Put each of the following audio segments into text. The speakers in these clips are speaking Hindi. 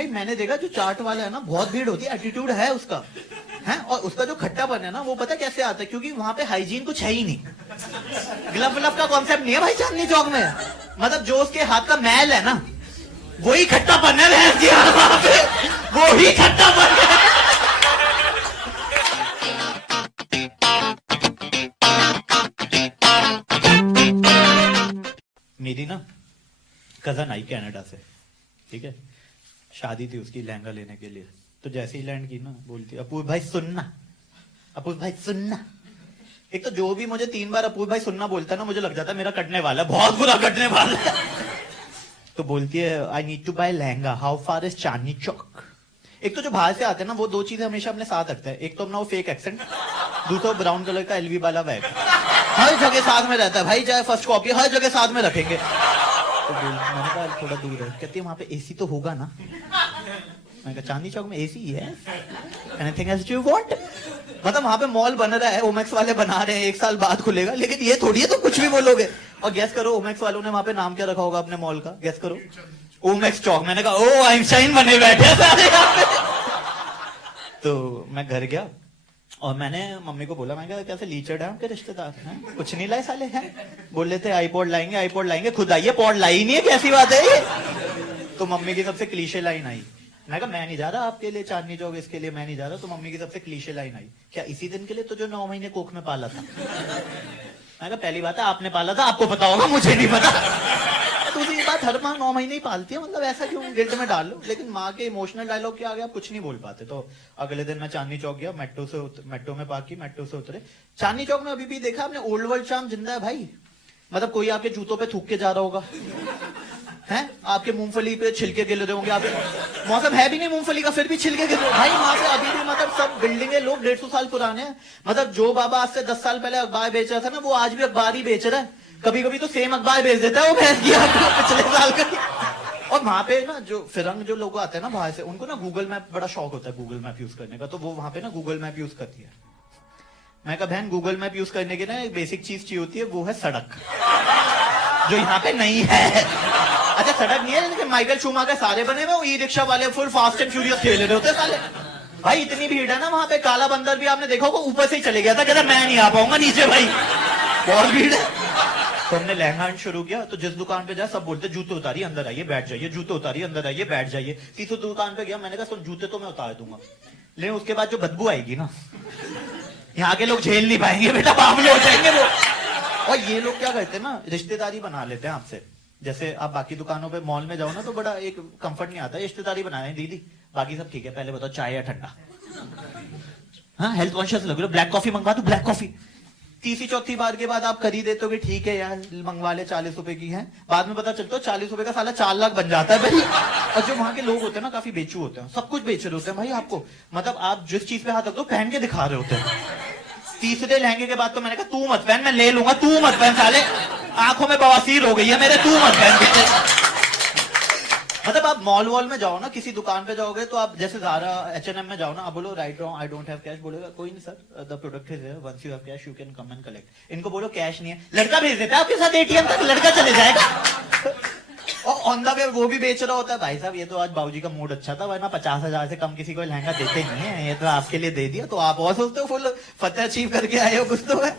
भाई मैंने देखा जो चाट वाला है ना बहुत भीड़ होती है, एटीट्यूड है उसका है। और उसका जो खट्टापन है ना वो पता कैसे आता है, क्योंकि वहां पे हाइजीन कुछ है ही नहीं। ग्लव व्लव का कॉन्सेप्ट नहीं है भाई चांदनी चौक में। मतलब जो उसके हाथ का मैल है ना वही खट्टापन है वहां पे, वो ही खट्टापन है। मेरी ना कजन आई कनाडा से, ठीक है, शादी थी उसकी लहंगा लेने के लिए। तो जैसे ही लैंड की ना बोलती अपूर्व भाई सुनना, अपूर्व भाई सुनना। एक तो जो भी मुझे 3 बार अपूर्व भाई सुनना बोलता है ना मुझे लग जाता है मेरा कटने वाला है, बहुत बुरा कटने वाला है। तो बोलती है I need to buy lehenga, how far is Chandni Chowk. एक तो जो बाहर से आते हैं ना वो 2 चीजें हमेशा अपने साथ रखता है, एक तो अपना वो फेक एक्सेंट, दूसरा ब्राउन कलर का एलवी वाला बैग हर जगह साथ में रहता है भाई, चाहे फर्स्ट कॉपी हर जगह साथ में रखेंगे। तो मैंने कहा थोड़ा दूर है, कहती है वहां पे एसी तो होगा ना। मैंने कहा चांदनी चौक में एसी है, एनीथिंग एल्स यू वांट। मतलब वहां पे मॉल बन रहा है, ओमेक्स वाले बना रहे हैं, 1 साल बाद खुलेगा, लेकिन ये थोड़ी है तो कुछ भी बोलोगे। और गेस करो ओमेक्स वालों ने वहां पे नाम क्या रखा होगा अपने मॉल का, गेस करो, ओमेक्स चौक। मैंने कहा ओ आइंस्टाइन बने बैठे सारे यहाँ पे। तो मैं घर गया और मैंने मम्मी को बोला, मैं कहा कैसे लीचड़ है आपके रिश्तेदार हैं, कुछ नहीं लाए साले हैं। बोल रहे थे आईपॉड लाएंगे आईपॉड लाएंगे, खुद आइए पॉड लाई नहीं है, कैसी बात है ये। तो मम्मी की सबसे क्लीशे लाइन आई, मैं कहा मैं नहीं जा रहा आपके लिए चांदनी चौक, इसके लिए मैं नहीं जा रहा। तो मम्मी की सबसे क्लीशे लाइन आई, क्या इसी दिन के लिए तो जो 9 महीने कोख में पाला था। मैं कहा पहली बात है आपने पाला था, आपको पता होगा, मुझे नहीं पता। दूसरी बात हर माँ 9 महीने ही पालती है, मतलब ऐसा क्यों गिल्ट में डाल लो। लेकिन माँ के इमोशनल डायलॉग के आगे आप कुछ नहीं बोल पाते। तो अगले दिन मैं चांदनी चौक गया, मेट्रो में पार्क की, मेट्रो से उतरे। चांदनी चौक में अभी भी देखा आपने ओल्ड वर्ल्ड चार्म जिंदा है भाई। मतलब कोई आपके जूतों पे थूक के जा रहा होगा, हैं आपके मूंगफली पे छिलके गिर रहे होंगे, आप मौसम है भी नहीं मूंगफली का फिर भी छिलके गिर रहे भाई। वहां पे अभी भी मतलब सब बिल्डिंगे लोग 150 साल पुराने हैं। मतलब जो बाबा आज से 10 साल पहले अखबार बेच रहा था ना वो आज भी अखबार ही बेच रहा है, कभी कभी तो सेम अखबार बेच देता है वो भैंस की पिछले साल का। और वहां पे ना जो फिरंग जो लोग आते हैं ना बाहर से, उनको ना गूगल मैप बड़ा शौक होता है गूगल मैप यूज करने का, तो वो वहां पे ना गूगल मैप यूज करती है। मैं कहा बहन गूगल मैप यूज करने की ना एक बेसिक चीज चाहिए होती है, वो है सड़क, जो यहाँ पे नहीं है। अच्छा सड़क नहीं है, लेकिन माइकल शूमाकर सारे बने हुए, ई रिक्शा वाले फुल फास्ट एंड फ्यूरियस खेल रहे होते साले। भाई इतनी भीड़ है ना वहां पे, काला बंदर भी आपने देखा होगा ऊपर से ही चले गया था, कहता मैं नहीं आ पाऊंगा नीचे, भाई बहुत भीड़ है। तो हमने लहंगा शुरू किया, तो जिस दुकान पे जाए सब बोलते जूते उतारिए अंदर आइए बैठ जाइए, जूते उतारिए अंदर आइए बैठ जाइए। तीसरी दुकान पे गया, मैंने कहा सुन जूते तो मैं उतार दूंगा, लेकिन उसके बाद जो बदबू आएगी ना यहाँ के लोग झेल नहीं पाएंगे बेटा, बावले हो जाएंगे वो। और ये लोग क्या करते हैं ना, रिश्तेदारी बना लेते हैं आपसे। जैसे आप बाकी दुकानों पे मॉल में जाओ ना तो बड़ा एक कंफर्ट नहीं आता, रिश्तेदारी बना रहे हैं दीदी बाकी सब ठीक है, पहले बताओ चाय या ठंडा। हाँ हेल्थ कॉन्शियस लग रहे हो, ब्लैक कॉफी मंगवा दो, ब्लैक कॉफी। तीसरी चौथी बार के बाद आप खरीदे तो ठीक है यार मंगवा ले 40 रुपए की है, बाद में पता चलता है 40 रुपए का साला 4 लाख बन जाता है भाई। और जो वहां के लोग होते हैं ना काफी बेचू होते हैं, सब कुछ बेच रहे होते हैं भाई आपको, मतलब आप जिस चीज पे हाथ रखते हो पहन के दिखा रहे होते हैं। तीसरे लहंगे के बाद तो मैंने कहा तू मत पहन, मैं ले लूंगा, तू मत पहन साले, आंखों में बवासीर हो गई है मेरे, तू मत पहन। मतलब आप मॉल वॉल में जाओ ना, किसी दुकान पे जाओगे तो आप जैसे ज़ारा H&M में जाओ ना, आप बोलो right wrong I don't have cash, बोलेगा कोई नहीं sir the product is here, once you have cash you can come and collect. इनको बोलो कैश नहीं है, लड़का भेज देता है आपके साथ ATM तक, लड़का चले जाएगा। और ऑन द वे वो भी बेच रहा होता है, भाई साहब ये तो आज बाबूजी का मूड अच्छा था, वरना 50,000 से कम किसी को लहंगा देते नहीं है, ये तो आपके लिए दे दिया, तो आप और सोचते हो फुल फतेह अचीव करके आए हो कुछ तो है।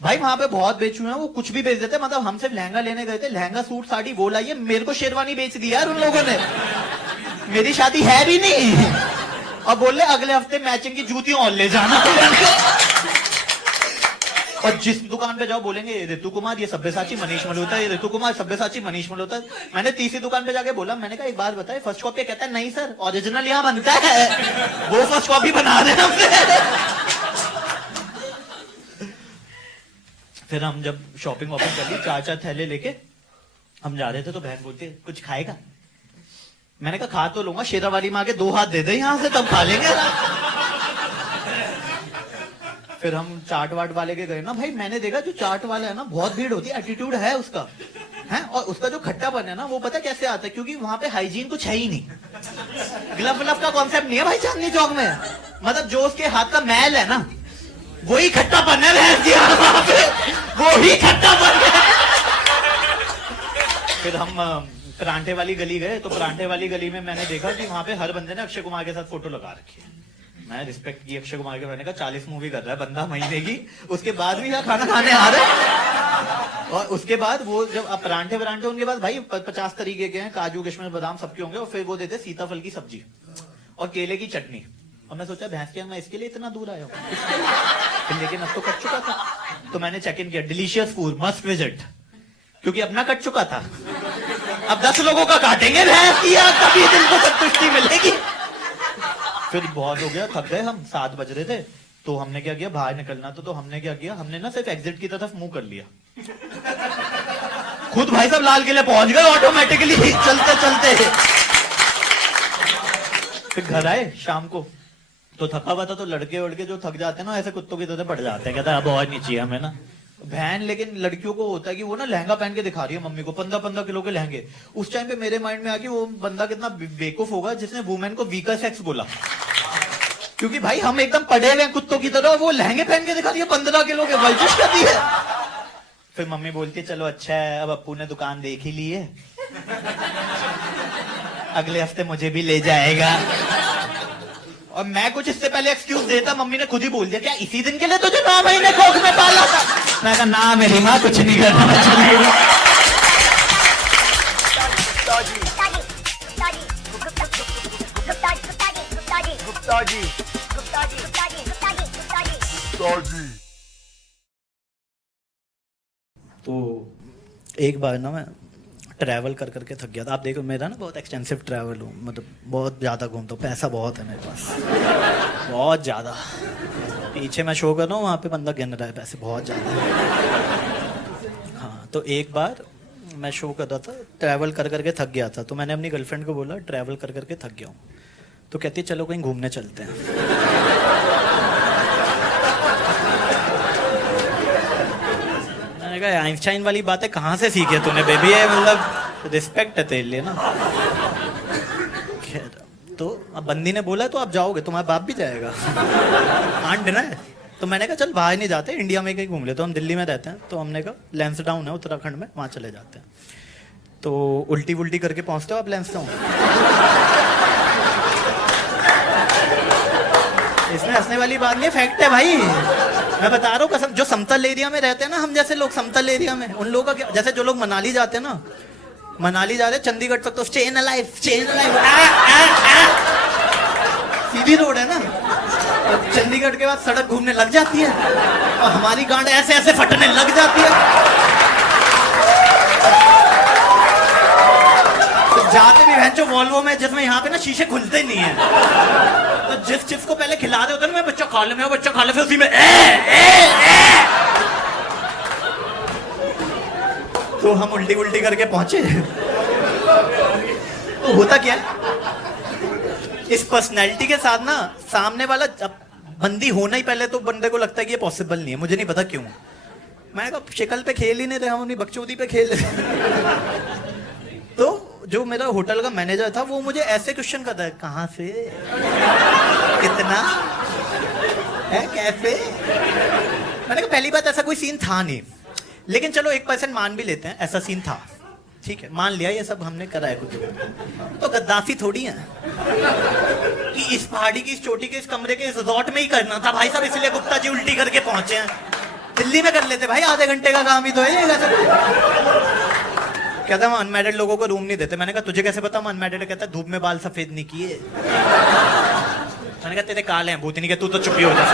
भाई वहां पे बहुत बेचू हैं, वो कुछ भी बेच देते हैं। मतलब हम सिर्फ लहंगा लेने गए थे, लहंगा सूट साड़ी वो लाइए, मेरे को शेरवानी बेच दी यार उन लोगों ने, मेरी शादी है भी नहीं। और बोले अगले हफ्ते मैचिंग की जूतियां और ले जाना। और जिस दुकान पे जाओ बोलेंगे ऋतु कुमार ये सब्यसाची मनीष मल्होत्रा, ये ऋतु कुमार सब्यसाची मनीष मल्होत्रा। मैंने तीसरी दुकान पे जाके बोला, मैंने कहा एक बार बताए फर्स्ट कॉपी, कहता है नहीं सर ओरिजिनल यहाँ बनता है, वो फर्स्ट कॉपी बना रहे हैं। फिर हम जब शॉपिंग वॉपिंग कर ली, 4 थैले लेके हम जा रहे थे, तो बहन बोलती कुछ खाएगा, मैंने कहा खा तो लूंगा, शेरावाली माँ के 2 हाथ दे दे यहाँ से तब खा लेंगे। फिर हम चाट वाट वाले के गए ना, भाई मैंने देखा जो चाट वाला है ना बहुत भीड़ होती है, एटीट्यूड है उसका है। और उसका जो खट्टापन है ना वो पता कैसे आता है, क्योंकि वहां पे हाइजीन कुछ है ही नहीं। ग्लव व्लव का कॉन्सेप्ट नहीं है भाई चांदनी चौक में। मतलब जो उसके हाथ का मैल है ना वही खट्टापन है वहां पे, वो ही खट्टापन है। फिर हम परांठे वाली गली गए, तो परांठे वाली गली में मैंने देखा कि वहां पे हर बंदे ने अक्षय कुमार के साथ फोटो लगा रखी है। मैं रिस्पेक्ट की अक्षय कुमार के, मैंने कहा 40 मूवी कर रहा है बंदा महीने की, उसके बाद भी यहाँ खाना खाने आ रहा है। और उसके बाद वो जब अब परांठे उनके पास भाई 50 तरीके के हैं, काजू किशमिश बादाम सबके होंगे, और फिर वो देते सीताफल की सब्जी और केले की चटनी। और मैं सोचा भैंस के मैं इसके लिए इतना दूर आया हूँ, लेकिन अब तो कट चुका था। तो मैंने चेक इन किया, डिलीशियस फूड मस्ट विजिट, क्योंकि अपना कट चुका था। अब 10 लोगों का काटेंगे भैंस की, कभी दिल को संतुष्टि मिलेगी। फिर बहुत हो गया, थक गए हम, 7 बज रहे थे, तो हमने क्या किया, बाहर निकलना तो हमने क्या किया, हमने ना सिर्फ एग्जिट की तरफ मुंह कर लिया। खुद भाई साहब लाल किले पहुंच गए ऑटोमेटिकली चलते चलते। फिर घर आए शाम को, तो थका हुआ था, तो लड़के वड़के जो थक जाते हैं ना, ऐसे कुत्तों की तरह पड़ जाते हैं, कहता है अब और नहीं चाहिए हमें ना बहन। लेकिन लड़कियों को होता है कि वो ना लहंगा पहन के दिखा रही है मम्मी को, 15-15 किलो के लहंगे। उस टाइम पे मेरे माइंड में आ कि वो बंदा कितना बेवकूफ होगा जिसने वुमेन को वीकर सेक्स बोला, क्योंकि भाई हम एकदम पड़े हुए हैं कुत्तों की तरह, वो लहंगे पहन के दिखा रही है 15 किलो के, वर्जिश करती है। फिर मम्मी बोलती है चलो अच्छा है, अब अप्पू ने दुकान देख ही ली है, अगले हफ्ते मुझे भी ले जाएगा। और मैं कुछ इससे पहले एक्सक्यूज देता, मम्मी ने खुद ही बोल दिया क्या इसी दिन के लिए तुझे 9 महीने कोख में पाला था। मैं कहा ना मेरी माँ कुछ नहीं करना। तो एक बार ना मैं ट्रैवल कर करके थक गया था। आप देखो मेरा ना बहुत एक्सटेंसिव ट्रैवल हूँ, मतलब बहुत ज़्यादा घूमता हूँ, पैसा बहुत है मेरे पास, बहुत ज़्यादा। पीछे मैं शो कर रहा हूँ, वहाँ पे बंदा गिन रहा है पैसे बहुत ज़्यादा। हाँ, तो एक बार मैं शो कर रहा था, ट्रैवल कर करके थक गया था, तो मैंने अपनी गर्लफ्रेंड को बोला ट्रैवल कर करके थक गया हूँ, तो कहती चलो कहीं घूमने चलते हैं। आइंस्टाइन वाली बातें कहाँ से सीखे तूने बेबी, है मतलब रिस्पेक्ट है तेरे लिए ना। खैर, तो अब बंदी ने बोला तो आप जाओगे, तुम्हारा बाप भी जाएगा, आंट डिना है। तो मैंने कहा चल बाहर नहीं जाते, इंडिया में कहीं घूम ले, तो हम दिल्ली में रहते हैं, तो हमने कहा लैंसडाउन है उत्तराखंड में, वहाँ चले जाते हैं। तो उल्टी वुल्टी करके पहुँचते हो आप लैंसडाउन? इसमें हंसने वाली बात नहीं है, फैक्ट है भाई, मैं बता रहा हूँ कसम। जो समतल एरिया में रहते हैं ना, हम जैसे लोग समतल एरिया में, उन लोगों का क्या, जैसे जो लोग मनाली जाते हैं ना, मनाली जा रहे हैं चंडीगढ़ तक तो stay in life, Sidhi road है ना, तो चंडीगढ़ के बाद सड़क घूमने लग जाती है और हमारी गांड ऐसे ऐसे फटने लग जाती है। तो जाते भी भैंचो वॉल्वो में, जिसमें यहाँ पे ना शीशे खुलते नहीं है, तो जिस चिप्स को पहले खिला दे होते हैं ना, मैं बच्चा खा ले, मैं बच्चा खा ले, फिर उसी में तो हम उल्टी उल्टी करके पहुंचे। तो होता क्या है, इस पर्सनैलिटी के साथ ना सामने वाला बंदी होना ही पहले तो बंदे को लगता है कि ये पॉसिबल नहीं है, मुझे नहीं पता क्यों। मैं कहा शक्ल पे खेल ही नहीं रहे हम, अपनी बकचोदी पे खेल रहे। तो जो मेरा होटल का मैनेजर था वो मुझे ऐसे क्वेश्चन करता है, कहाँ से, कितना है, कैसे। मैंने कहा पहली बात ऐसा कोई सीन था नहीं, लेकिन चलो 1% मान भी लेते हैं ऐसा सीन था, ठीक है, मान लिया ये सब हमने करा है कुछ, तो गद्दाफी थोड़ी है कि इस पहाड़ी की, इस चोटी के, इस कमरे के, इस रिजॉर्ट में ही करना था भाई साहब, इसलिए गुप्ता जी उल्टी करके पहुंचे हैं। दिल्ली में कर लेते भाई, आधे घंटे का काम ही तो है। कहता है अनमैरिड लोगों को रूम नहीं देते। मैंने कहा तुझे कैसे पता हम अनमैरिड है? कहता है धूप में बाल सफेद नहीं किए। मैंने कहा तेरे काले हैं भूतनी के, तू तो चुप ही हो जा।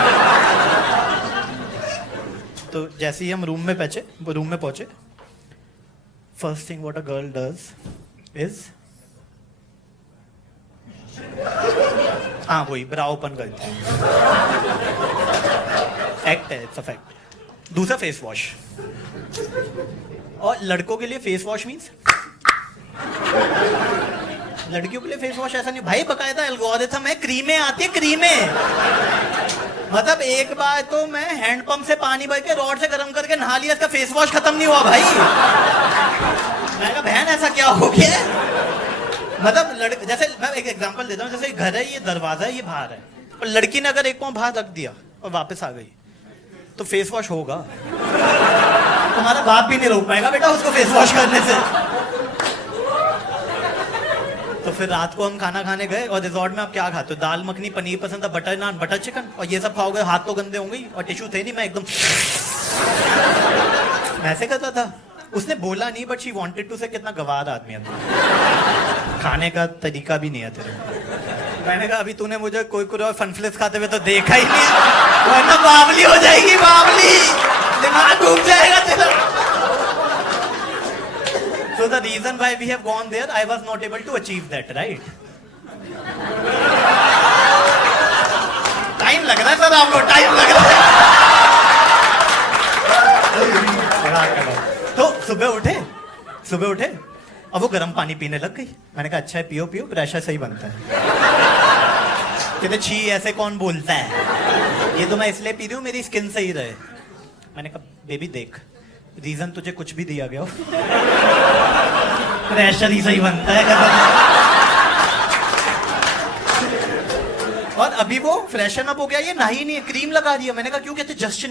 तो जैसे ही हम रूम में पहुंचे, first thing what a girl does is, हाँ वही ब्रा ओपन करती है, एक्ट है, इट्स अ फैक्ट। दूसरा फेस वॉश, और लड़कों के लिए फेस वॉश मींस, लड़कियों के लिए फेस वॉश ऐसा नहीं भाई, बकायदा एल्गोरिथम है, क्रीमें आती है, क्रीमें। मतलब एक बार तो मैं हैंडपंप से पानी भर के रॉड से गर्म करके नहा लिया, इसका फेस वॉश खत्म नहीं हुआ भाई। मैं कहा बहन ऐसा क्या हो गया? मतलब जैसे मैं एक एग्जांपल देता हूँ, जैसे घर है, ये दरवाजा है, ये बाहर है, और लड़की ने अगर एक पाँव बाहर रख दिया और वापस आ गई तो फेस वॉश होगा। तुम्हारा बाप भी नहीं रोक पाएगा बेटा उसको फेस वॉश करने से। फिर रात को हम खाना खाने गए और रिजॉर्ट में आप क्या खाते हो? दाल मखनी, पनीर पसंद था, बटर नान, बटर चिकन, और ये सब खाओगे हाथ तो गंदे होंगे ही, और टिश्यू थे नहीं, मैं एकदम ऐसे करता था। उसने बोला नहीं, बट शी वांटेड टू से कितना गवार आदमी है, खाने का तरीका भी नहीं है तेरे। मैंने कहा अभी तूने मुझे कोई और फनफ्लिप्स खाते हुए तो देखा ही नहीं, वरना बावली हो जाएगी, बावली, दिमाग डूब जाएगा तेरा। So the reason why we have gone there, I was not able to achieve that, right? Time लग रहा है सर आपको, टाइम लग रहा है। तो सुबह उठे अब वो गर्म पानी पीने लग गई। मैंने कहा अच्छा है, पियो पियो, प्रेशर सही बनता है। कहते छी ऐसे कौन बोलता है, ये तो मैं इसलिए पी रही हूँ मेरी स्किन सही रहे। मैंने कहा बेबी देख, रीजन तुझे कुछ भी दिया गया हो, प्रेशर ही सही बनता है। और अभी वो फ्रेशन अप हो गया, ये नहा ही नहीं है, क्रीम लगा रही है। मैंने कहा क्यों? कहते जस्ट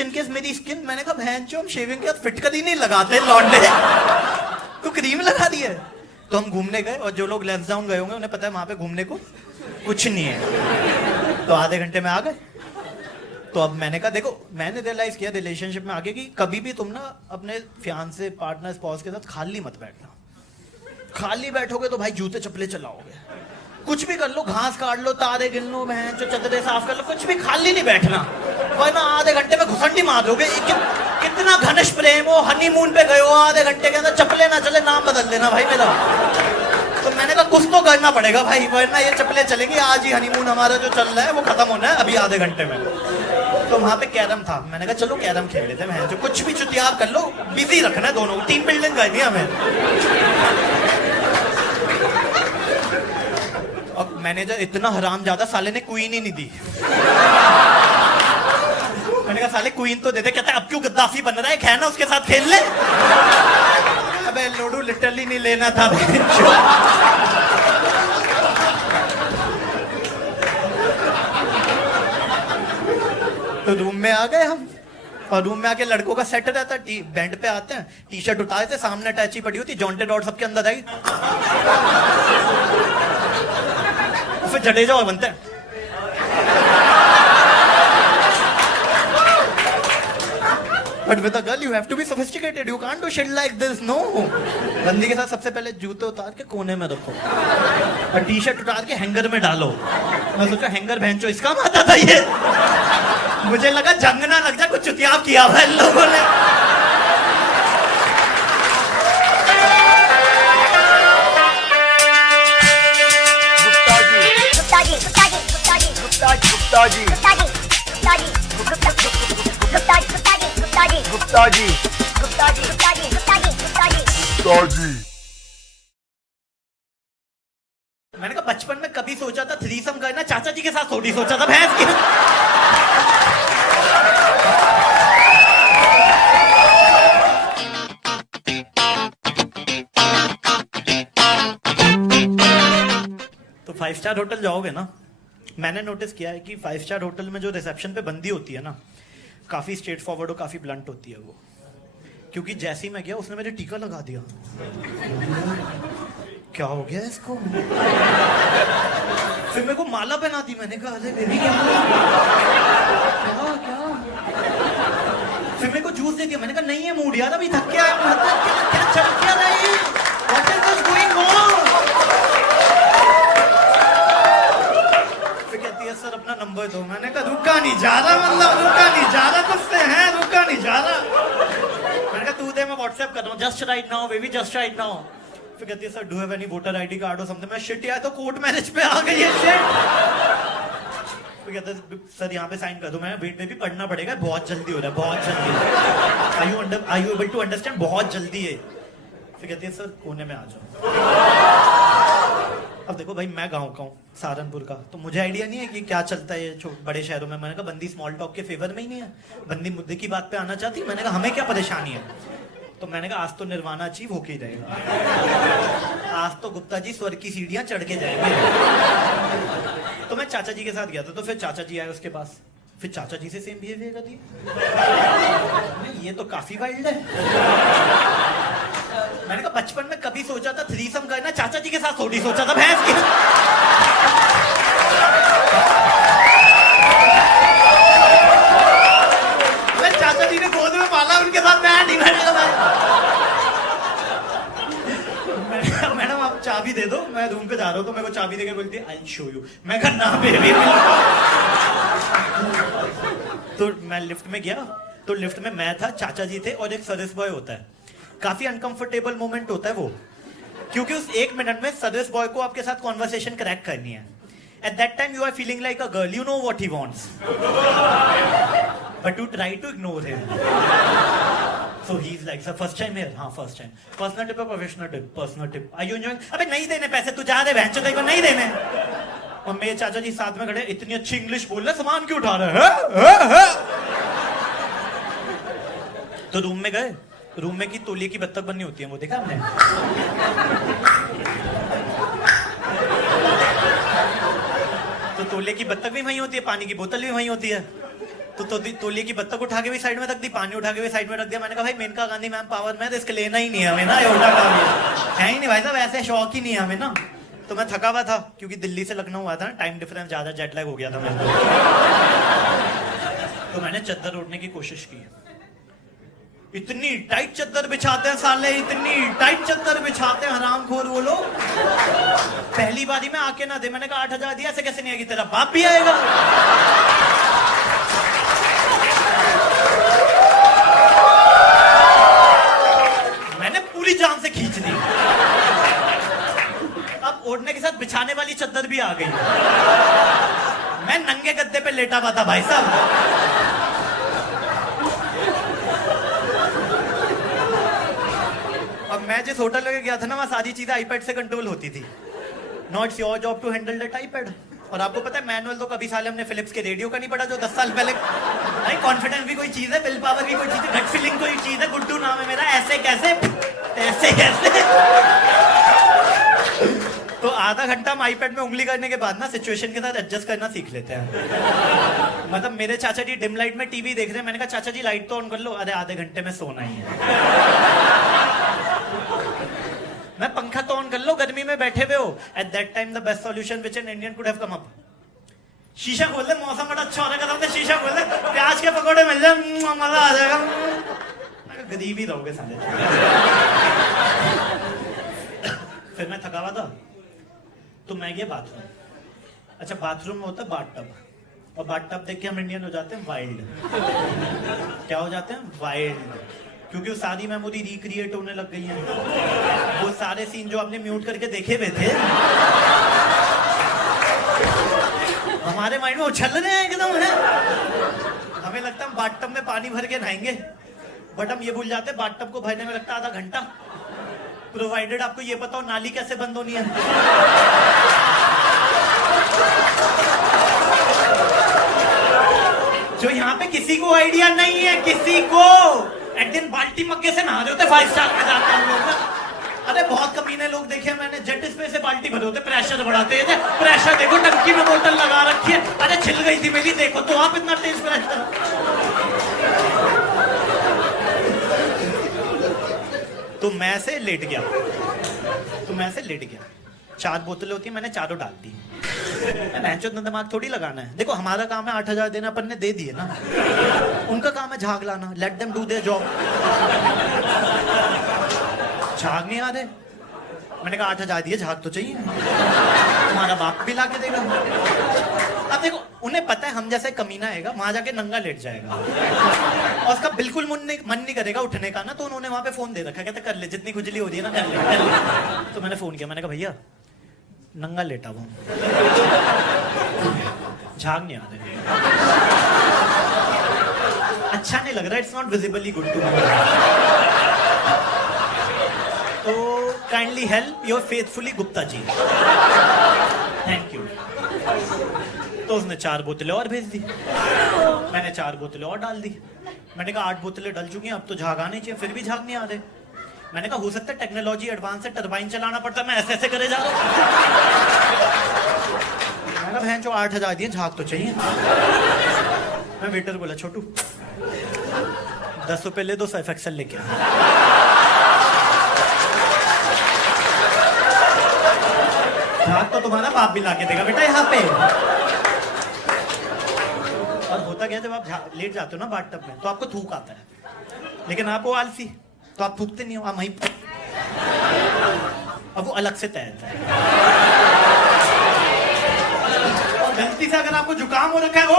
इन केस मेरी स्किन। मैंने कहा बहन जो हम शेविंग के बाद फिटकर ही नहीं लगाते लौंडे, तो क्रीम लगा दी है। तो हम घूमने गए, और जो लोग लेफ्ट डाउन गए होंगे उन्हें पता है वहां पे घूमने को कुछ नहीं है। तो आधे घंटे में आ गए। तो अब मैंने कहा देखो, मैंने रियलाइज किया रिलेशनशिप में आगे कि कभी भी तुम ना अपने फियांसे, पार्टनर, स्पॉस के साथ खाली मत बैठना। खाली बैठोगे तो भाई जूते चप्पले चलाओगे, कुछ भी कर लो, घास काट लो, तारे गिन लो, बहन जो चदरे साफ कर लो, कुछ भी खाली नहीं बैठना, वरना आधे घंटे में घुसंडी मार दोगे। कितना घनिष्ठ प्रेम हो, हनीमून पे गए हो, आधे घंटे के अंदर चप्पले ना चले नाम बदल देना भाई मेरा। तो मैंने कहा कुछ तो करना पड़ेगा भाई, वरना ये चप्पलें चलेंगी। आज ही हनीमून हमारा जो चल रहा है वो खत्म होना है अभी आधे घंटे में। तो वहां पे कैरम था, मैंने कहा चलो कैरम खेल लेते हैं, जो कुछ भी चुतियाब कर लो, बिजी रखना है दोनों को। 3 बिल्डिंग करनी है हमें। और मैनेजर इतना हरामजादा, साले ने क्वीन ही नहीं दी। मैंने कहा साले क्वीन तो दे दे। कहता है अब क्यों गद्दाफी बन रहा है, है ना उसके साथ खेल ले। अबे लूडो लिटरली नहीं लेना था। तो रूम में आ गए हम, और रूम में आके लड़कों का सेट रहता है, बेड पे आते हैं, टी शर्ट उतारे थे, सामने अटैची पड़ी होती, जॉन्टेड डॉट सबके अंदर आई, फिर जडेजा और बनते हैं। But with a girl you have to be sophisticated. You can't do shit like this, no. बंदी के साथ सबसे पहले जूते उतार के कोने में रखो, और टी शर्ट उतार के हैंगर में डालो। मैं सोचा हैंगर भैंचो इसका माता था ये। मुझे लगा जंग ना लग जाए, कुछ चुतियाब किया हुआ इन लोगों ने। मैंने कहा बचपन में कभी सोचा था थ्रीसम करना, चाचा जी के साथ थोड़ी सोचा था भैंस की। तो 5 स्टार होटल जाओगे ना, मैंने नोटिस किया है कि 5 स्टार होटल में जो रिसेप्शन पे बंदी होती है ना, काफी स्ट्रेट फॉरवर्ड और काफी ब्लंट होती है वो। क्योंकि जैसे ही मैं गया उसने मेरे टीका लगा दिया। क्या हो गया इसको? फिर मेरे को माला पहना दी। मैंने कहा अरे बेबी क्या क्या? फिर मेरे को जूस दे दिया। मैंने कहा नहीं है मूड यार, अभी थक गया है, क्या चल क्या रहा है, what is this going on? फिर कहती है सर अपना नंबर दो। मैंने कहा रुका नहीं जा रहा, मतलब रुका नहीं जा रहा, तुझसे है रुका नहीं जा रहा। मैंने कहा तू दे, मैं व्हाट्सएप कर रहा हूँ, just right now baby, just right now. फिर कहती है sir do have any voter ID card और समथिंग। मैं शिट यार तो कोर्ट मैरिज पे आ गई है शिट। फिर कहते हैं सर यहाँ पे साइन कर दो। मैं वेट में भी पढ़ना पड़ेगा, बहुत जल्दी हो रहा है, बहुत जल्दी। Are you able to understand, बहुत जल्दी है। फिर कहती है सर कोने में आ जाओ। अब देखो भाई मैं गाँव का हूँ, सहारनपुर का, तो मुझे आइडिया नहीं है कि क्या चलता है बड़े शहरों में। मैंने कहा बंदी स्मॉल टॉक के फेवर में ही नहीं है, बंदी मुद्दे की बात पे आना चाहती। मैंने कहा हमें क्या परेशानी है? तो मैंने कहा आज तो निर्वाणा अचीव होके ही रहेगा, आज तो गुप्ता जी स्वर्ग की सीढ़ियां चढ़ के जाएंगे। तो मैं चाचा जी के साथ गया था, तो फिर चाचा जी आए उसके पास, फिर चाचा जी से सेम बिहेवियर कर दिया। ये तो काफी वाइल्ड है। मैंने कहा बचपन में कभी सोचा था थ्रीसम करना, चाचा जी के साथ थोड़ी सोचा था भैंस की। चाचा जी ने गोद में पाला, उनके साथ मैं नहीं बैठेगा। मैडम आप चाबी दे दो, मैं रूम पे जा रहा हूँ। तो मेरे को चाबी देके बोलती है आई शो यू। मैं कहा ना बेबी। तो मैं लिफ्ट में गया, तो लिफ्ट में मैं था, चाचा जी थे और एक सर्विस बॉय होता है। काफी अनकंफर्टेबल मोमेंट होता है वो, क्योंकि उस 1 मिनट में सर्विस बॉय को आपके साथ कॉन्वर्सेशन क्रैक करनी है। At that time you are feeling like a girl, you know what he wants, but you try to ignore him. So he's like, sir, first time here? हाँ, first time. Personal tip or professional tip? Personal tip. Are you enjoying? अबे नहीं देने पैसे, तू जा दे बहन चोद, एक बार नहीं देने। और मेरे चाचा जी साथ में खड़े, इतनी अच्छी इंग्लिश बोल रहे, सामान क्यों उठा रहे हैं? तो रूम में गए, रूम में की तौलिए की बत्तख बननी होती है, वो देखा हमने। तो तौलिए की बत्तख भी वहीं होती है, पानी की बोतल भी वहीं होती है। तो तौलिए की बत्तख उठा के भी साइड में रख दी, पानी उठा के भी साइड में रख दिया। मैंने कहा भाई मेनका गांधी मैम पावर में, तो इसके लेना ही नहीं है हमें ना, ये उल्टा काम है ही नहीं भाई साहब, ऐसे शौक ही नहीं है हमें ना। तो मैं थका हुआ था, क्योंकि दिल्ली से लखनऊ हुआ था ना, टाइम डिफरेंस ज्यादा, जेट लैग हो गया था मेरे को। तो मैंने चद्दर ओढ़ने की कोशिश की। इतनी टाइट चद्दर बिछाते हैं साले, इतनी टाइट चद्दर बिछाते हैं हरामखोर वो लोग। पहली बारी में आके ना दे, मैंने कहा 8,000 दिया, ऐसे कैसे नहीं आएगी, तेरा बाप भी आएगा। मैंने पूरी जान से खींच दी। अब ओढ़ने के साथ बिछाने वाली चद्दर भी आ गई। मैं नंगे गद्दे पे लेटा हुआ था भाई साहब। अब मैं जिस होटल में गया था ना, वहां सारी चीजें आईपैड से कंट्रोल होती थी। Not your job to handle that iPad. और आपको पता है मैनुअल तो कभी साले हमने फिलिप्स के रेडियो का नहीं पढ़ा जो 10 साल पहले। नहीं, कॉन्फिडेंस भी कोई चीज है, विल पावर भी कोई चीज है, गट फीलिंग कोई चीज है। गुड्डू नाम है मेरा, ऐसे कैसे ऐसे कैसे। तो आधा घंटा हम आईपैड में उंगली करने के बाद ना सिचुएशन के साथ एडजस्ट करना सीख लेते हैं। मतलब मेरे चाचा जी डिम लाइट में टीवी देख रहे हैं, मैंने कहा चाचा जी लाइट तो ऑन कर लो। अरे आधे घंटे में सोना ही है। मैं पंखा तो ऑन कर लो, गर्मी में बैठे हुए हो। At that time the best solution which an Indian could have come up, शीशा खोल दे, मौसम बड़ा अच्छा हो रहा है, शीशा खोल दे, प्याज के पकौड़े मिल जाए, मजा आ जाएगा। गरीब ही रहोगे साले। फिर मैं थका हुआ था, तो मैं गया बाथरूम। अच्छा, बाथरूम में होता है बाथटब, और बाथटब देख के हम इंडियन हो जाते हैं वाइल्ड। क्या हो जाते हैं? वाइल्ड। क्योंकि वो सारी मेमोरी रिक्रिएट होने लग गई है। वो सारे सीन जो आपने म्यूट करके देखे हुए थे हमारे माइंड में उछल रहे हैं एकदम है। हमें लगता है हम बाथटब में पानी भर के नहाएंगे, बट हम ये भूल जाते हैं बाथटब को भरने में लगता है आधा घंटा, प्रोवाइडेड आपको ये पता हो नाली कैसे बंद होनी है। जो यहाँ पे किसी को आइडिया नहीं है, किसी को। एक दिन बाल्टी मग्गे से नहा रहे होते 5 स्टार में जाते हैं हम लोग। अरे बहुत कमीने लोग देखे मैंने, जेट स्प्रे से बाल्टी भरे होते, प्रेशर बढ़ाते हैं। प्रेशर देखो, टंकी में बोतल लगा रखी है। अरे छिल गई थी मेरी, देखो तो आप इतना तेज प्रेशर। तो मैं से लेट गया, 4 बोतलें होती है, मैंने चारों डाल दी। दिमाग थोड़ी लगाना है। देखो हमारा काम है 8,000 देना, अपन ने दे दिए ना। उनका काम है झाग लाना, let them do their job. झाग नहीं आ रहे, मैंने कहा 8,000 दिए, झाग तो चाहिए। तुम्हारा बाप भी ला के देगा। अब देखो उन्हें पता है हम जैसे कमीना आएगा, वहां जाके नंगा लेट जाएगा और उसका बिल्कुल मन नहीं करेगा उठने का ना। तो उन्होंने वहां पे फोन दे रखा, कहते कर ले, जितनी खुजली हो रही है ना कर ले। तो मैंने फोन किया, मैंने कहा भैया नंगा लेटा वो, झाग नहीं आ रहे, अच्छा नहीं लग रहा, it's not visibly good to me, तो kindly help your faithfully Gupta ji, thank you. तो उसने 4 बोतलें और भेज दी, मैंने 4 बोतलें और डाल दी। मैंने कहा 8 बोतलें डल चुकी हैं, अब तो झाग आने चाहिए, फिर भी झाग नहीं आ रहे। मैंने कहा हो सकता है टेक्नोलॉजी एडवांस है, टरबाइन चलाना पड़ता है, मैं ऐसे ऐसे करे जा रहा हूँ। मैंने कहा बहन जो 8,000 दिए, झाग तो चाहिए। मैं वेटर बोला छोटू 10 रुपए ले दो, सर्फ एक्सेल लेके आ। झाग तो तुम्हारा बाप भी ला के देगा बेटा यहाँ पे। और होता क्या, जब आप लेट जाते हो ना बाथ टब में तो आपको थूक आता है, लेकिन आप वो आलसी, तो आप थूकते नहीं हो, आप वहीं अब वो अलग से तैरता है। और गलती से अगर आपको जुकाम हो रखा है, ओ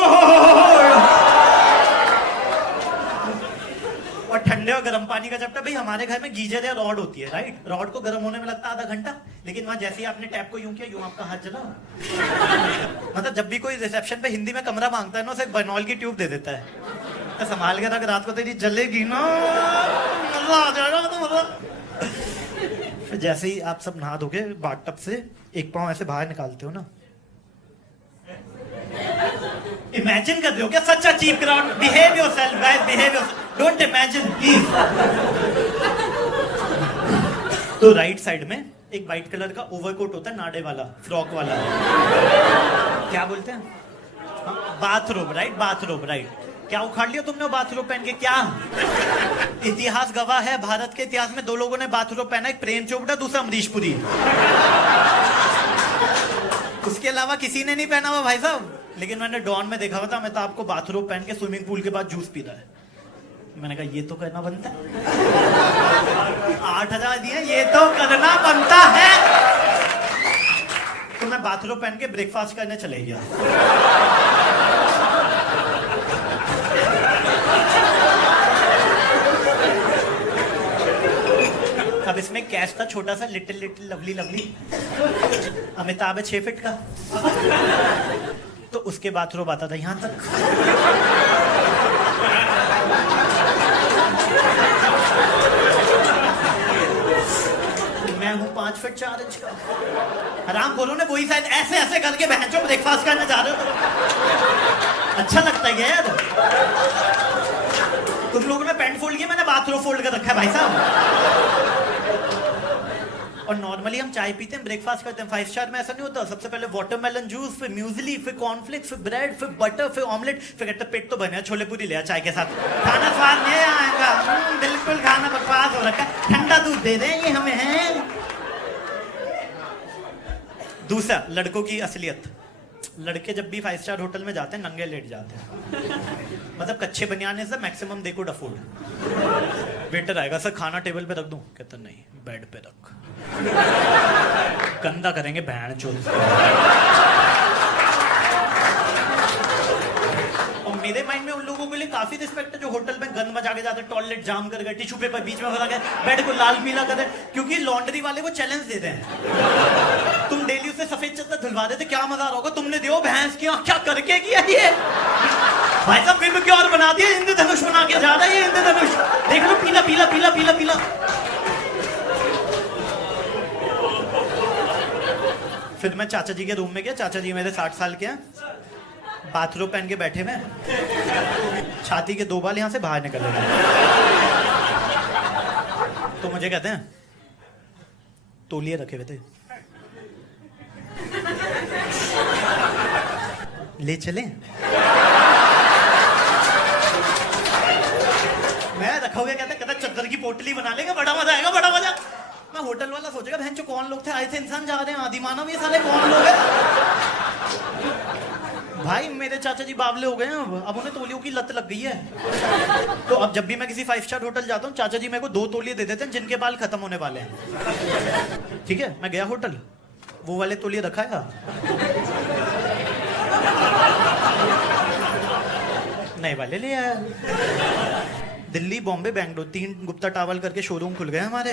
और ठंडे और गर्म पानी का चपटा, भाई हमारे घर में गीजर या रॉड होती है, राइट? रॉड को गर्म होने में लगता है आधा घंटा, लेकिन वहां जैसे ही आपने टैप को यूं किया, यूं आपका हाथ जला। मतलब जब भी कोई रिसेप्शन पे हिंदी में कमरा मांगता है ना, उसे बनॉल की ट्यूब दे देता है, तो संभाल के रख, रात को तेरी जलेगी ना, मजा आ जाएगा। तो मतलब फिर जैसे ही आप सब नहा धोके बाथ टब से एक पांव ऐसे बाहर निकालते हो ना, इमेजिन कर रहे हो क्या such cheap crowd? Behave yourself guys, behave yourself, don't imagine please. तो राइट साइड में एक व्हाइट कलर का ओवरकोट होता है, नाडे वाला, फ्रॉक वाला, क्या बोलते हैं? Bathrobe, right? Bathrobe, right? क्या उखाड़ लिया तुमने वो बाथरोब पहन के? क्या इतिहास गवाह है, भारत के इतिहास में दो लोगों ने बाथरोब पहना, एक प्रेम चोपड़ा, दूसरा अमरीश पुरी। उसके अलावा किसी ने नहीं पहना हुआ भाई साहब। लेकिन मैंने डॉन में देखा हुआ था, मैं तो आपको बाथरोब पहन के स्विमिंग पूल के बाद जूस पी रहा है। मैंने कहा ये तो करना बनता है, 8,000 दिए, ये तो करना बनता है। तो मैं बाथरोब पहन के ब्रेकफास्ट करने चले गया। अब इसमें कैश था छोटा सा, little little lovely lovely, Amitabh है 6 फीट का, तो उसके बाथरूम आता था यहां तक। मैं हूं 5 फीट 4 इंच का। आराम बोलो ने, वही शायद ऐसे ऐसे करके बहनचोद ब्रेकफास्ट करने जा रहे हो। अच्छा लगता है क्या यार? तुम लोगों ने पैंट फोल्ड किया, मैंने बाथरूम फोल्ड कर रखा है भाई साहब। और नॉर्मली हम चाय पीते हैं, ब्रेकफास्ट करते हैं, 5 स्टार में ऐसा नहीं होता। सबसे पहले वाटरमेलन जूस, फिर म्यूजली, फिर कॉर्नफ्लेक्स, फिर ब्रेड, फिर बटर, फिर ऑमलेट, फिर कहते पेट तो बने, छोले पूरी ले चाय के साथ, खाना स्वाद नहीं आएगा। बिल्कुल खाना बकवास हो रखा है, ठंडा दूध दे रहे हैं ये हमें है। दूसरा, लड़कों की असलियत, लड़के जब भी 5 स्टार होटल में जाते हैं नंगे लेट जाते हैं, मतलब कच्चे बनियाने से maximum they could afford. Waiter आएगा, सर खाना टेबल पे रख दूं? कहता नहीं, बेड पे रख, गंदा करेंगे बहन चोद। और मेरे माइंड में उन लोगों के लिए काफी रिस्पेक्ट है जो होटल में गंद मचा के जाते, टॉयलेट जाम कर गए, टिश्यू पेपर बीच में फंसा गए, बेड को लाल पीला कर दे, क्योंकि लॉन्ड्री वाले वो चैलेंज देते हैं। तुम डेली उससे सफेद चद्दर धुलवा देते, क्या मजा होगा? तुमने दियो भैंस की क्या करके किया ये भाई साहब? फिर क्या और बना दिया, इंद्रधनुष बना के जा रहा है ये इंद्रधनुष, देख लो, पीला पीला पीला पीला पीला। फिर मैं चाचा जी के रूम में गया, चाचा जी मेरे 60 साल के हैं, बाथरूम पहन के बैठे हुए, छाती के 2 बाल यहां से बाहर निकल रहे हैं। तो मुझे कहते हैं तौलिए रखे हुए थे, ले चले? मैं रखा हुआ, कहता चद्दर की पोटली बना लेगा, बड़ा मजा आएगा, बड़ा मजा। मैं होटल वाला सोचेगा बहन जो कौन लोग थे, आए थे इंसान, जा रहे हैं आदिमानव, ये साले कौन लोग हैं? भाई मेरे चाचा जी बावले हो गए हैं, अब उन्हें तौलियों की लत लग गई है। तो अब जब भी मैं किसी 5 स्टार होटल जाता हूँ, चाचा जी मेरे को 2 तौलिए दे देते हैं जिनके बाल खत्म होने वाले हैं। ठीक है, मैं गया होटल, वो वाले तौलिए रखा है, नए वाले ले आया। दिल्ली, बॉम्बे, बेंगलुरु 3 गुप्ता टावल करके शोरूम खुल गए हमारे।